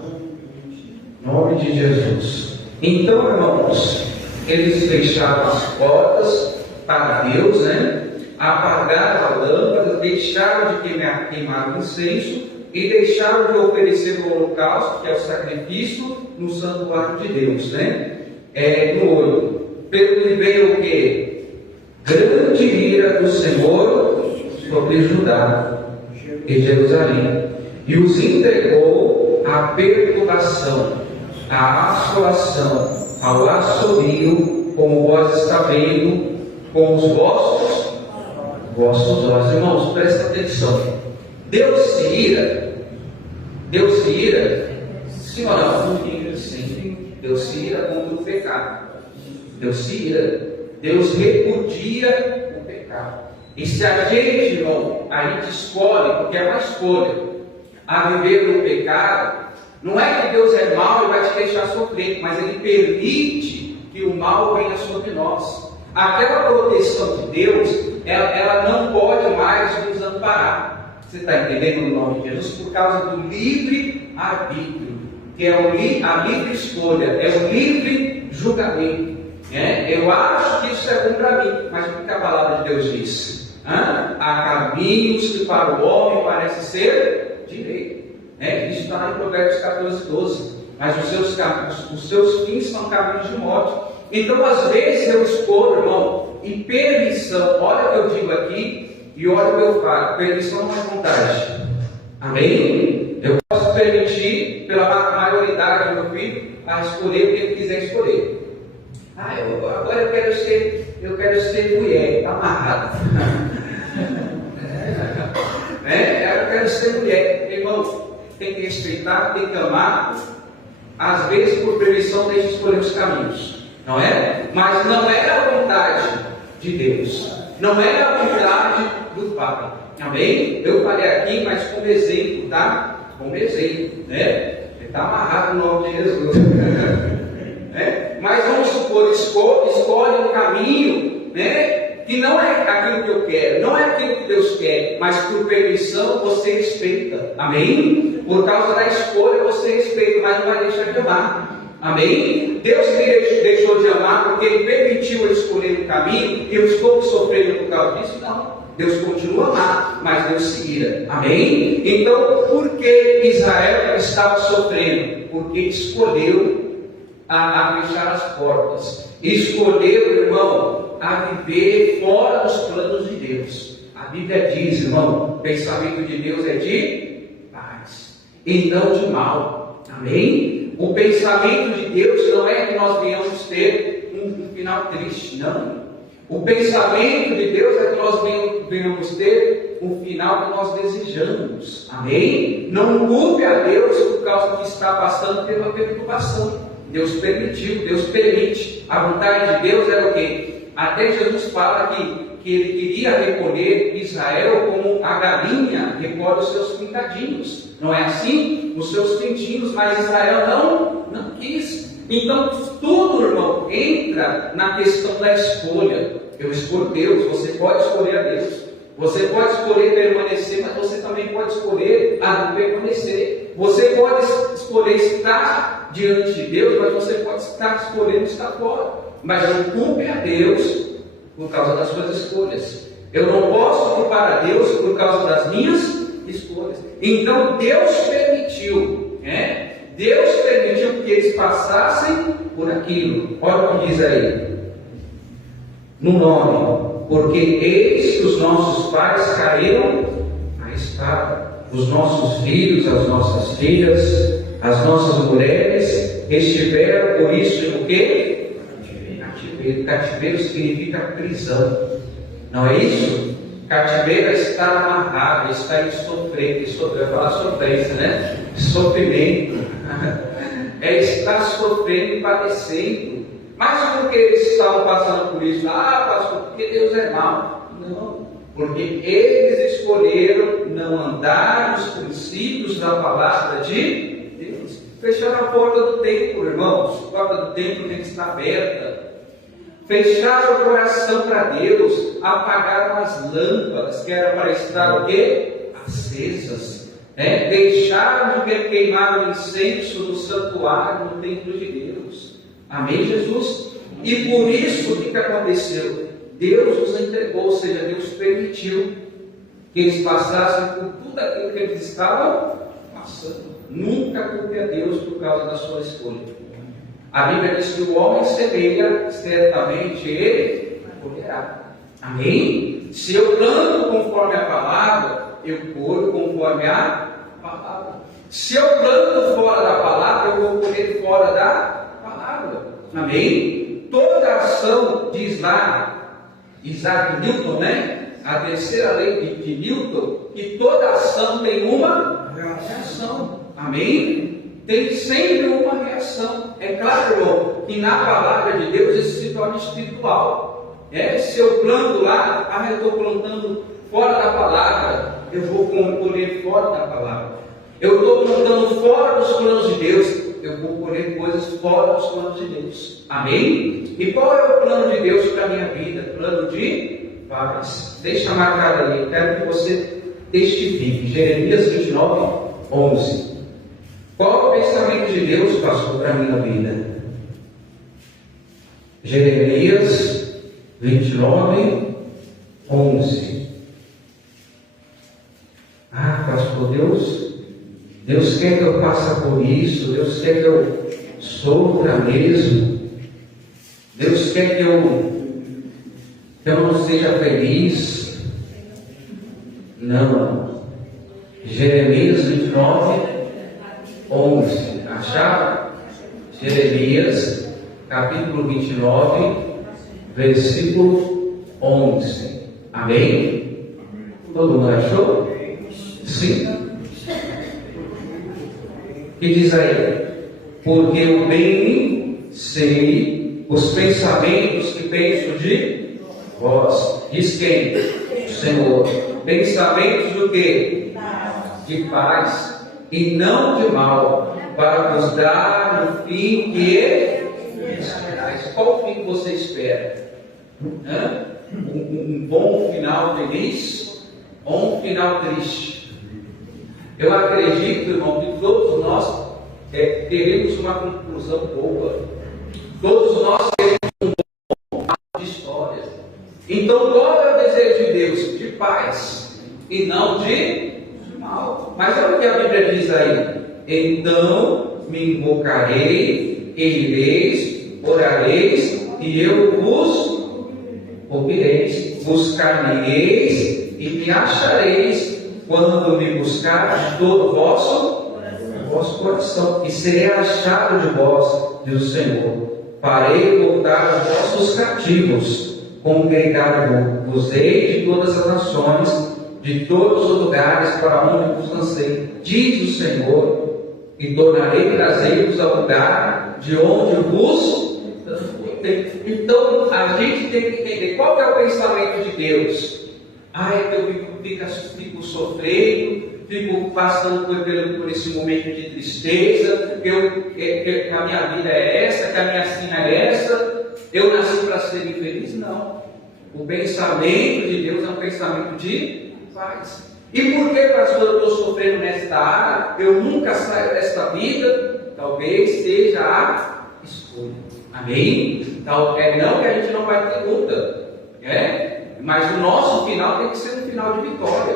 Em nome de Jesus. Então, irmãos, eles fecharam as portas para Deus, né? Apagaram a lâmpada, deixaram de queimar o incenso e deixaram de oferecer o holocausto, que é o sacrifício, no santuário de Deus, né? No 8. Pelo que veio o quê? Grande ira do Senhor sobre Judá e Jerusalém, e os entregou à perturbação, à assolação, ao assobio como vós está vendo com os vossos olhos. Irmãos, presta atenção. Deus se ira? Sim ou não? Sim. Deus se ira contra o pecado. Deus se ira. Deus repudia o pecado. E se a gente, irmão, a gente escolhe, porque é uma escolha, a viver no pecado, não é que Deus é mau e vai te deixar sofrer, mas Ele permite que o mal venha sobre nós. Aquela proteção de Deus, ela não pode mais nos amparar. Você está entendendo no nome de Jesus? Por causa do livre arbítrio, que é a livre escolha, é o livre julgamento. Eu acho que isso é bom para mim, mas o que a palavra de Deus diz? Há caminhos que para o homem parecem ser direito. Isso está lá em Provérbios 14, 12. Mas os seus fins são caminhos de morte. Então, às vezes eu escolho, irmão, em permissão. Olha o que eu digo aqui e olha o que eu falo. Permissão não é vontade. Amém? Eu posso permitir, pela maioridade do meu filho, a escolher o que ele quiser escolher. Agora eu quero ser mulher, está amarrado. Eu quero ser mulher. Irmão, tem que respeitar, tem que amar. Às vezes, por permissão, deixa escolher os caminhos. Não é? Mas não é a vontade de Deus. Não é a vontade do Pai. Amém? Eu falei aqui, mas como exemplo, tá? Como exemplo, né? Ele está amarrado no nome de Jesus. Mas vamos supor, escolhe um caminho, que não é aquilo que eu quero, não é aquilo que Deus quer, mas por permissão você respeita. Amém? Por causa da escolha você respeita, mas não vai deixar de amar. Amém? Deus me deixou de amar porque Ele permitiu eu escolher um caminho e eu estou sofrendo por causa disso? Não. Deus continua a amar, mas Deus se ira. Amém? Então, por que Israel estava sofrendo? Porque escolheu a fechar as portas. Escolheu, irmão, a viver fora dos planos de Deus. A Bíblia diz, irmão, o pensamento de Deus é de paz e não de mal. Amém? O pensamento de Deus não é que nós venhamos ter um final triste, não. O pensamento de Deus é que nós venhamos ter um final que nós desejamos. Amém? Não culpe a Deus por causa do que está passando pela perturbação. Deus permitiu, Deus permite. A vontade de Deus era o quê? Até Jesus fala que Ele queria recolher Israel como a galinha recolhe os seus pintadinhos. Não é assim? Os seus pintinhos, mas Israel não quis. Então, tudo, irmão, entra na questão da escolha. Eu escolho Deus, você pode escolher a Deus. Você pode escolher permanecer, mas você também pode escolher a não permanecer. Você pode escolher estar diante de Deus, mas você pode estar escolhendo estar fora. Mas não culpe a Deus por causa das suas escolhas. Eu não posso culpar a Deus por causa das minhas escolhas. Então Deus permitiu, Deus permitiu que eles passassem por aquilo. Olha o que diz aí. No 9, porque eis que os nossos pais caíram na espada, os nossos filhos, as nossas filhas, as nossas mulheres estiveram por isso em o quê? Cativeiro. Cativeiro significa prisão. Não é isso? Cativeiro é estar amarrado, estar em sofrer, falar sofrência, né? Sofrimento. É estar sofrendo e padecendo. Mas por que eles estavam passando por isso? Pastor, porque Deus é mau. Não, porque eles escolheram não andar nos princípios da palavra de Deus. Fecharam a porta do templo, irmãos. A porta do templo tem que estar aberta. Fecharam o coração para Deus. Apagaram as lâmpadas, que era para estar o quê? Acesas. Deixaram de queimar o incenso no santuário, no templo de Deus. Amém, Jesus? E por isso, o que aconteceu? Deus os entregou, ou seja, Deus permitiu que eles passassem por tudo aquilo que eles estavam passando. Nunca culpe a Deus por causa da sua escolha. A Bíblia diz que o homem semeia, certamente ele colherá. Amém? Se eu planto conforme a palavra, eu colho conforme a palavra. Se eu planto fora da palavra, eu vou colher fora da palavra. Amém? toda ação, diz lá Isaac Newton, né? A terceira lei de Newton, que toda ação tem uma reação. Amém? Tem sempre uma reação. É claro, irmão, que na palavra de Deus isso se torna espiritual. Se eu planto lá, eu estou plantando fora da palavra, eu vou colher fora da palavra. Eu estou plantando fora dos planos de Deus, eu vou colher coisas fora dos planos de Deus. Amém? E qual é o plano de Deus para a minha vida? Plano de paz. Deixa marcado ali, quero que você testifique. Jeremias 29, 11. Qual é o pensamento de Deus, pastor, para a minha vida? Jeremias 29, 11. Pastor, Deus quer que eu passe por isso, Deus quer que eu sofra mesmo, Deus quer que eu não seja feliz. Não. Jeremias 29, 11. Acharam? Jeremias, capítulo 29, versículo 11. Amém? Todo mundo achou? Sim. Que diz aí? Porque eu bem sei os pensamentos que penso de vós. Diz quem? O Senhor. Pensamentos do quê? De paz e não de mal, para vos dar o fim que esperais. Qual o fim que você espera? Um bom final feliz ou um final triste? Eu acredito, irmão, que todos nós teremos uma conclusão boa. Todos nós teremos um bom final de história. Então, qual é o desejo de Deus? De paz e não de mal. Mas olha o que a Bíblia diz aí. Então me invocarei, e ireis, orareis, e eu vos ouvireis, buscar-me-eis e me achareis, quando me buscar de todo o vosso coração, e serei achado de vós, diz o Senhor. Farei voltar os vossos cativos, congregar-vos-ei de todas as nações, de todos os lugares para onde vos lancei, diz o Senhor, e tornarei trazer-vos ao lugar de onde vos transportei. Então a gente tem que entender qual é o pensamento de Deus. É que eu fico sofrendo, fico passando por esse momento de tristeza, que a minha vida é essa, que a minha sina é essa, eu nasci para ser infeliz. Não. O pensamento de Deus é um pensamento de paz. E por que, pastor, eu estou sofrendo nesta área? Eu nunca saio desta vida. Talvez seja a escolha. Amém? Então, não que a gente não vai ter luta, mas o nosso final tem que ser um final de vitória.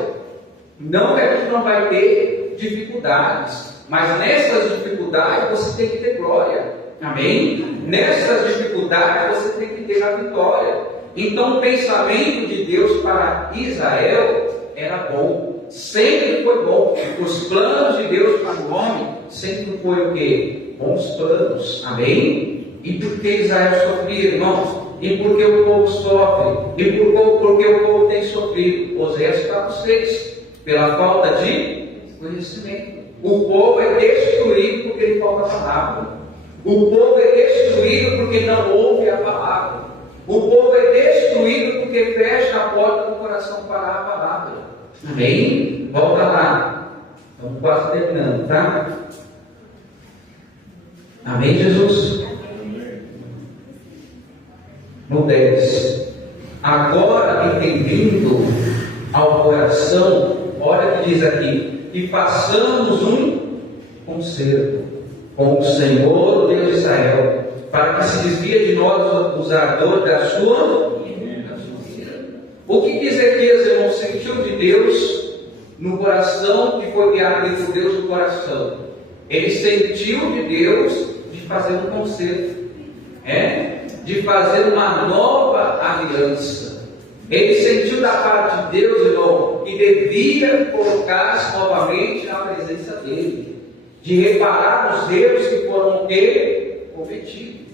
Não que a gente não vai ter dificuldades, mas nessas dificuldades você tem que ter glória. Amém? Nessas dificuldades você tem que ter a vitória. Então o pensamento de Deus para Israel era bom, sempre foi bom. Os planos de Deus para o homem sempre foi o quê? Bons planos. Amém? E por que Israel sofria, irmãos? E por que o povo sofre? E por que o povo tem sofrido? Oséias 4:6, pela falta de conhecimento. O povo é destruído porque lhe falta a palavra. O povo é destruído porque não ouve a palavra. O povo é destruído porque fecha a porta do coração para a palavra. Amém? Volta lá. Estamos quase terminando, tá? Amém, Jesus? No 10. Agora que tem vindo ao coração, olha o que diz aqui, que façamos um concerto com o Senhor, o Deus de Israel, para que se desvie de nós o acusador da sua ira. O que Ezequias, irmão, sentiu de Deus no coração, que foi guiado por Deus no coração? Ele sentiu de Deus de fazer um concerto, de fazer uma nova aliança. Ele sentiu da parte de Deus, irmão, que devia colocar-se novamente na presença dele, de reparar os erros que foram cometidos.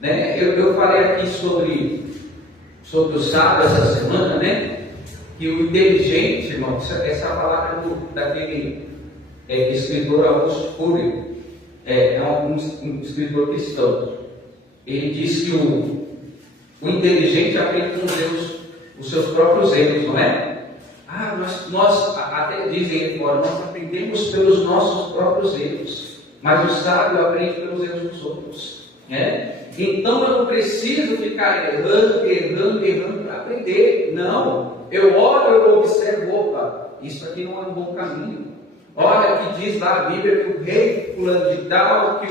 né? Eu falei aqui sobre o sábio essa semana, né? Que o inteligente, irmão, essa palavra daquele escritor Augusto Cury, é um escritor cristão. Ele diz que o inteligente aprende com Deus os seus próprios erros, não é? Nós até dizem aí fora, nós aprendemos pelos nossos próprios erros, mas o sábio aprende pelos erros dos outros, né? Então eu não preciso ficar errando para aprender. Não, eu olho, eu observo, opa, isso aqui não é um bom caminho. Olha que diz lá a Bíblia que o rei fulano de tal, que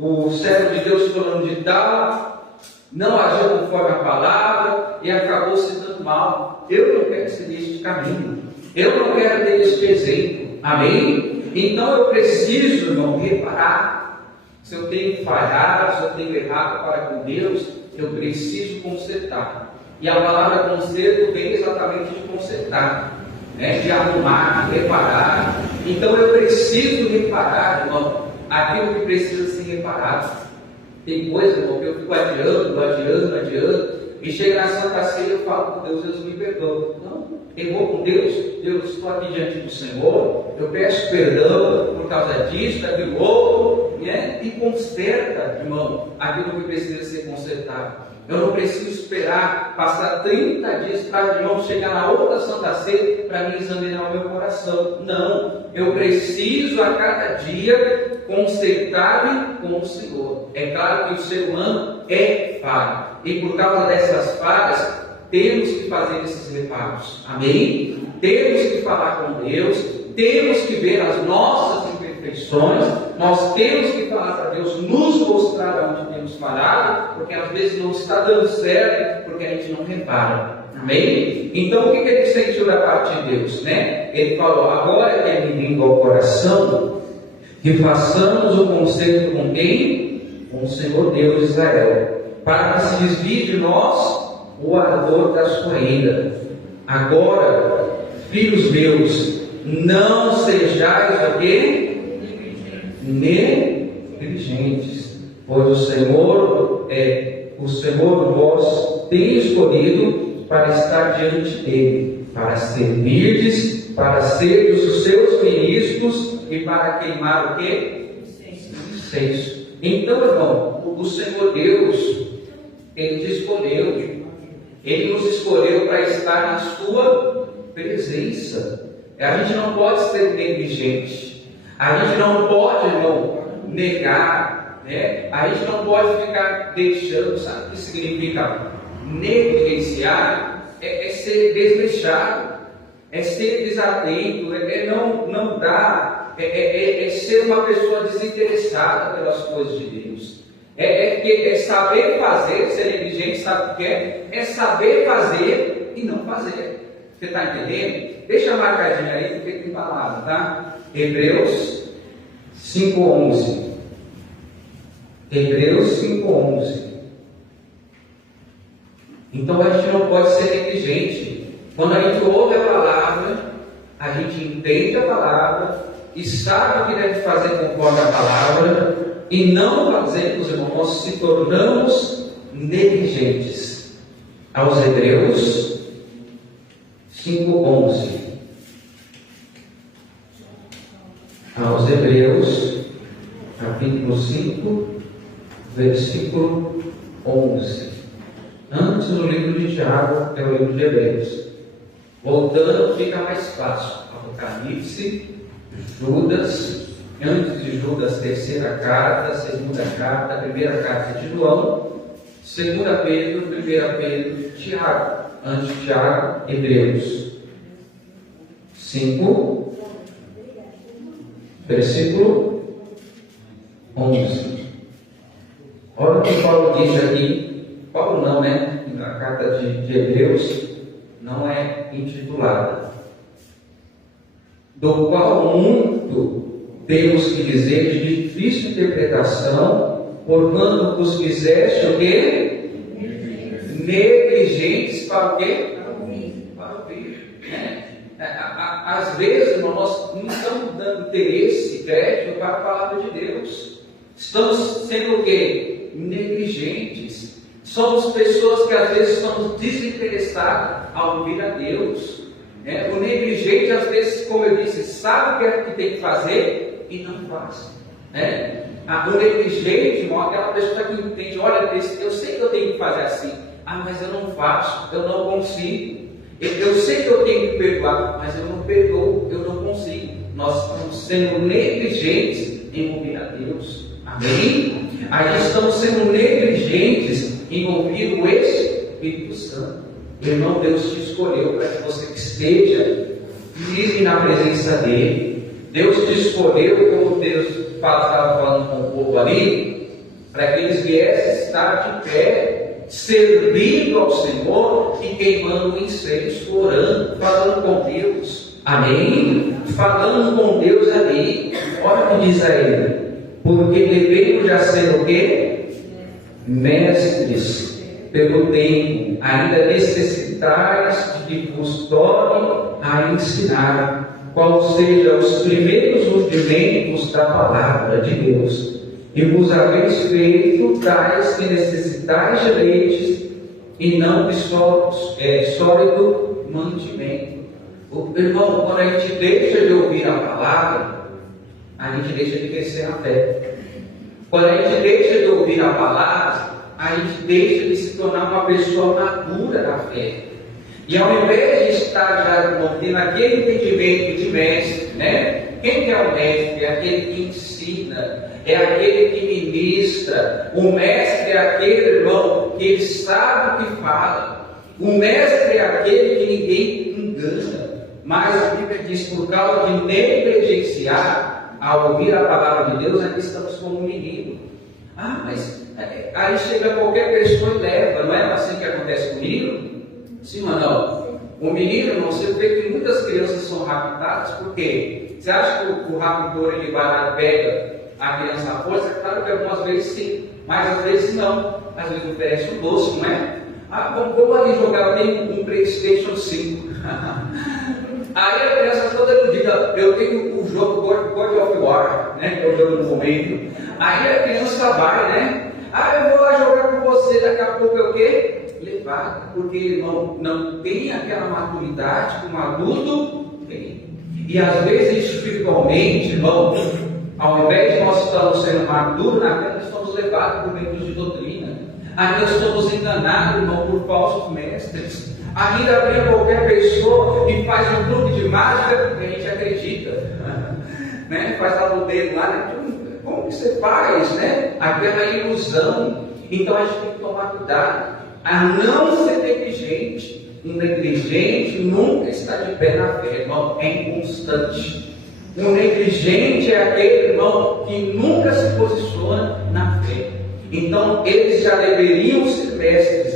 o servo de Deus fulano de tal não agiu conforme a palavra e acabou se dando mal. Eu não quero seguir este caminho, eu não quero ter este exemplo, amém? Então eu preciso, irmão, reparar. Se eu tenho falhado, se eu tenho errado para com Deus, eu preciso consertar. E a palavra conserto vem exatamente de consertar, né? De arrumar, de reparar. Então eu preciso reparar, irmão, aquilo que precisa ser reparado. Tem coisa, irmão, que eu fico adiando, e chega na Santa Ceia eu falo com Deus, Deus me perdoa. Não, errou com Deus, estou aqui diante do Senhor, eu peço perdão por causa disso, daquilo outro, né? E conserta, irmão, aquilo que precisa ser consertado. Eu não preciso esperar passar 30 dias para, irmão, chegar na outra Santa Ceia para me examinar o meu coração. Não, eu preciso a cada dia consertar-me com o Senhor. É claro que o ser humano é falho, e por causa dessas falhas temos que fazer esses reparos, amém? Temos que falar com Deus, temos que ver as nossas imperfeições, nós temos que falar para Deus nos mostrar onde temos falhado, porque às vezes não está dando certo, porque a gente não repara, amém? Então o que ele sentiu da parte de Deus, né? Ele falou, agora que é vindo ao coração, que façamos o concerto com quem? Com o Senhor Deus de Israel, para que se desvie de nós o ardor da sua ira. Agora, filhos meus, não sejais o quê? Negligentes, pois o Senhor vós tem escolhido para estar diante dele, para servirdes, para serdes os seus ministros e para queimar o quê? Incenso. Então, irmão, o Senhor Deus, Ele te escolheu, Ele nos escolheu para estar na sua presença. A gente não pode ser negligente, a gente não pode, irmão, negar, né? A gente não pode ficar deixando. Sabe o que significa negligenciar? É ser desleixado, é ser desatento, é não dar, é ser uma pessoa desinteressada pelas coisas de Deus. É saber fazer, ser negligente, sabe o que é? É saber fazer e não fazer. Você está entendendo? Deixa marcadinho aí, porque tem palavra, tá? Hebreus 5:11. Hebreus 5:11. Então a gente não pode ser negligente. Quando a gente ouve a palavra, a gente entende a palavra e sabe o que deve fazer conforme a palavra, e não fazemos, irmão, nós se tornamos negligentes. Aos Hebreus 5:11. Aos Hebreus, capítulo 5, versículo 11. Antes do livro de Tiago, é o livro de Hebreus. Voltando, fica mais fácil. Apocalipse, Judas. Antes de Judas, terceira carta, segunda carta, primeira carta de João, segunda Pedro, primeira Pedro, Tiago. Antes de Tiago, Hebreus 5, versículo 11. Olha o que Paulo diz aqui. Paulo não, né? A carta de Hebreus não é intitulada. Do qual muito temos que dizer de difícil interpretação, porquanto vos fizeste o quê? Negligentes para o quê? Para ouvir. Às vezes, irmão, nós não estamos dando interesse, crédito para a palavra de Deus. Estamos sendo o quê? Negligentes. Somos pessoas que às vezes estamos desinteressadas ao ouvir a Deus. O negligente, às vezes, como eu disse, sabe o que é que tem que fazer e não faz. O negligente, aquela pessoa que entende, olha, eu sei que eu tenho que fazer assim, mas eu não faço, eu não consigo. Eu sei que eu tenho que perdoar, mas eu não perdoo, eu não consigo. Nós estamos sendo negligentes em ouvir a Deus. Amém? Aí estamos sendo negligentes em ouvir o Espírito Santo. Irmão, Deus te escolheu para que você esteja firme na presença dEle. Deus te escolheu, como Deus estava falando com o povo ali, para que eles viessem estar de pé, servindo ao Senhor e queimando o incenso, orando, falando com Deus. Amém? Falando com Deus ali. Olha o que diz a ele. Porque devemos já ser o quê? Mestres pelo tempo, ainda necessitais de que vos torne a ensinar qual seja os primeiros rudimentos da palavra de Deus, e vos haveis feito tais que necessitais de leite e não de sólido mantimento. Irmão, quando a gente deixa de ouvir a palavra, a gente deixa de crescer na fé. Quando a gente deixa de ouvir a palavra, a gente deixa de se tornar uma pessoa madura na fé. E ao invés de estar já tendo aquele entendimento de mestre, Quem que é o mestre? É aquele que ensina, é aquele que ministra. O mestre é aquele, irmão, que ele sabe o que fala. O mestre é aquele que ninguém engana. Mas a Bíblia diz, por causa de negligenciar ao ouvir a palavra de Deus, aqui estamos como um menino. Mas aí chega qualquer pessoa e leva, não é assim que acontece com o menino? Sim ou não? O menino, você vê que muitas crianças são raptadas, por quê? Você acha que o raptor ele vai lá e pega a criança à força? Claro que algumas vezes sim, mas às vezes não. Às vezes oferece um doce, não é? Vamos ali jogar, eu tenho um PlayStation 5. Aí a criança toda iludida, eu tenho o jogo God of War, que é o jogo do momento. Aí a criança vai, eu vou lá jogar com você, daqui a pouco é o quê? Levado, porque não tem aquela maturidade que um adulto tem. E às vezes espiritualmente, irmão, ao invés de nós estarmos sendo maduros na fé, nós estamos levados por ventos de doutrina. Ainda somos enganados, irmão, por falsos mestres. Ainda vem qualquer pessoa e faz um truque de mágica e a gente acredita. Faz lá no dedo lá, como que você faz, Aquela ilusão. Então a gente tem que tomar cuidado a não ser negligente. Um negligente nunca está de pé na fé, irmão, é inconstante. Um negligente é aquele, irmão, que nunca se posiciona na fé. Então eles já deveriam ser mestres,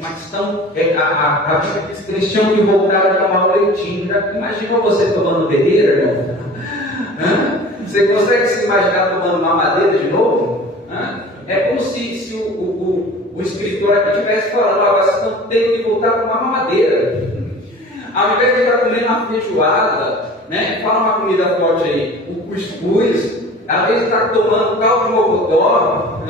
Mas estão, a Bíblia diz que eles tinham que voltar a tomar o leitinho. Imagina você tomando bebedeira, irmão? Você consegue se imaginar tomando mamadeira de novo? É como se o escritor aqui estivesse falando, vocês não tem que voltar a tomar mamadeira. Ao invés de estar comendo uma feijoada, fala uma comida forte aí, o cuscuz, às vezes está tomando caldo de mocotó,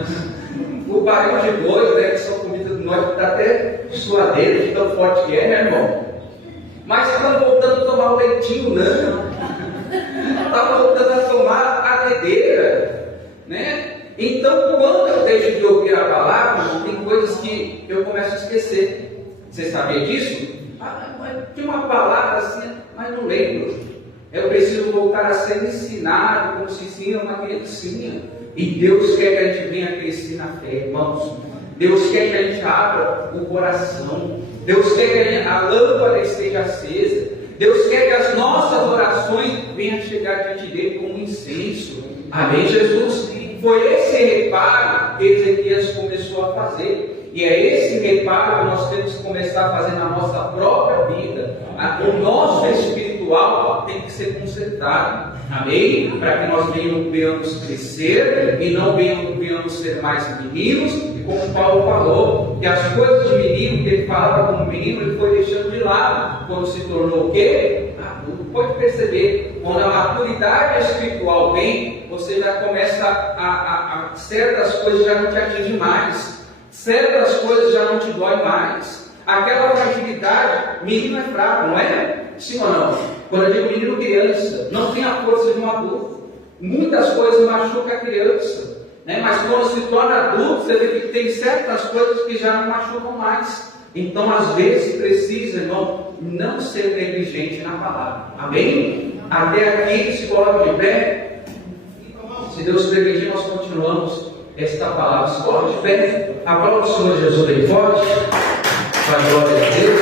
o barril de boi, que são comidas do norte, que está até suadeira, de tão forte que é, irmão? Mas estão voltando a tomar o leitinho, não. Está voltando a tomar a bebedeira, Então, quando eu deixo de ouvir a palavra, tem coisas que eu começo a esquecer. Você sabia disso? Tem uma palavra assim, mas não lembro. Eu preciso voltar a ser ensinado, como se ensina uma criancinha. E Deus quer que a gente venha crescer na fé, irmãos. Deus quer que a gente abra o coração. Deus quer que a lâmpada esteja acesa. Deus quer que as nossas orações venham chegar diante dele como incenso. Amém, Jesus? Foi esse reparo que Ezequias começou a fazer. E é esse reparo que nós temos que começar a fazer na nossa própria vida. O nosso espiritual tem que ser consertado. Amém? Para que nós venhamos crescer e não venhamos ser mais meninos. E como Paulo falou, que as coisas de menino que ele falava como menino, ele foi deixando de lado. Quando se tornou o quê? Adulto. Pode perceber, quando a maturidade espiritual vem, você já começa a certas coisas já não te atingem mais, certas coisas já não te doem mais. Aquela fragilidade, menino é fraco, não é? Sim ou não? Quando eu digo menino, criança, não tem a força de um adulto. Muitas coisas machucam a criança, né? Mas quando se torna adulto, você vê que tem certas coisas que já não machucam mais. Então, às vezes, precisa, irmão, não ser negligente na palavra. Amém? Até aqui, se coloca de pé. Se Deus permitir, nós continuamos esta palavra. Se coloca de pé. A palavra do Senhor Jesus bem forte. A glória a Deus.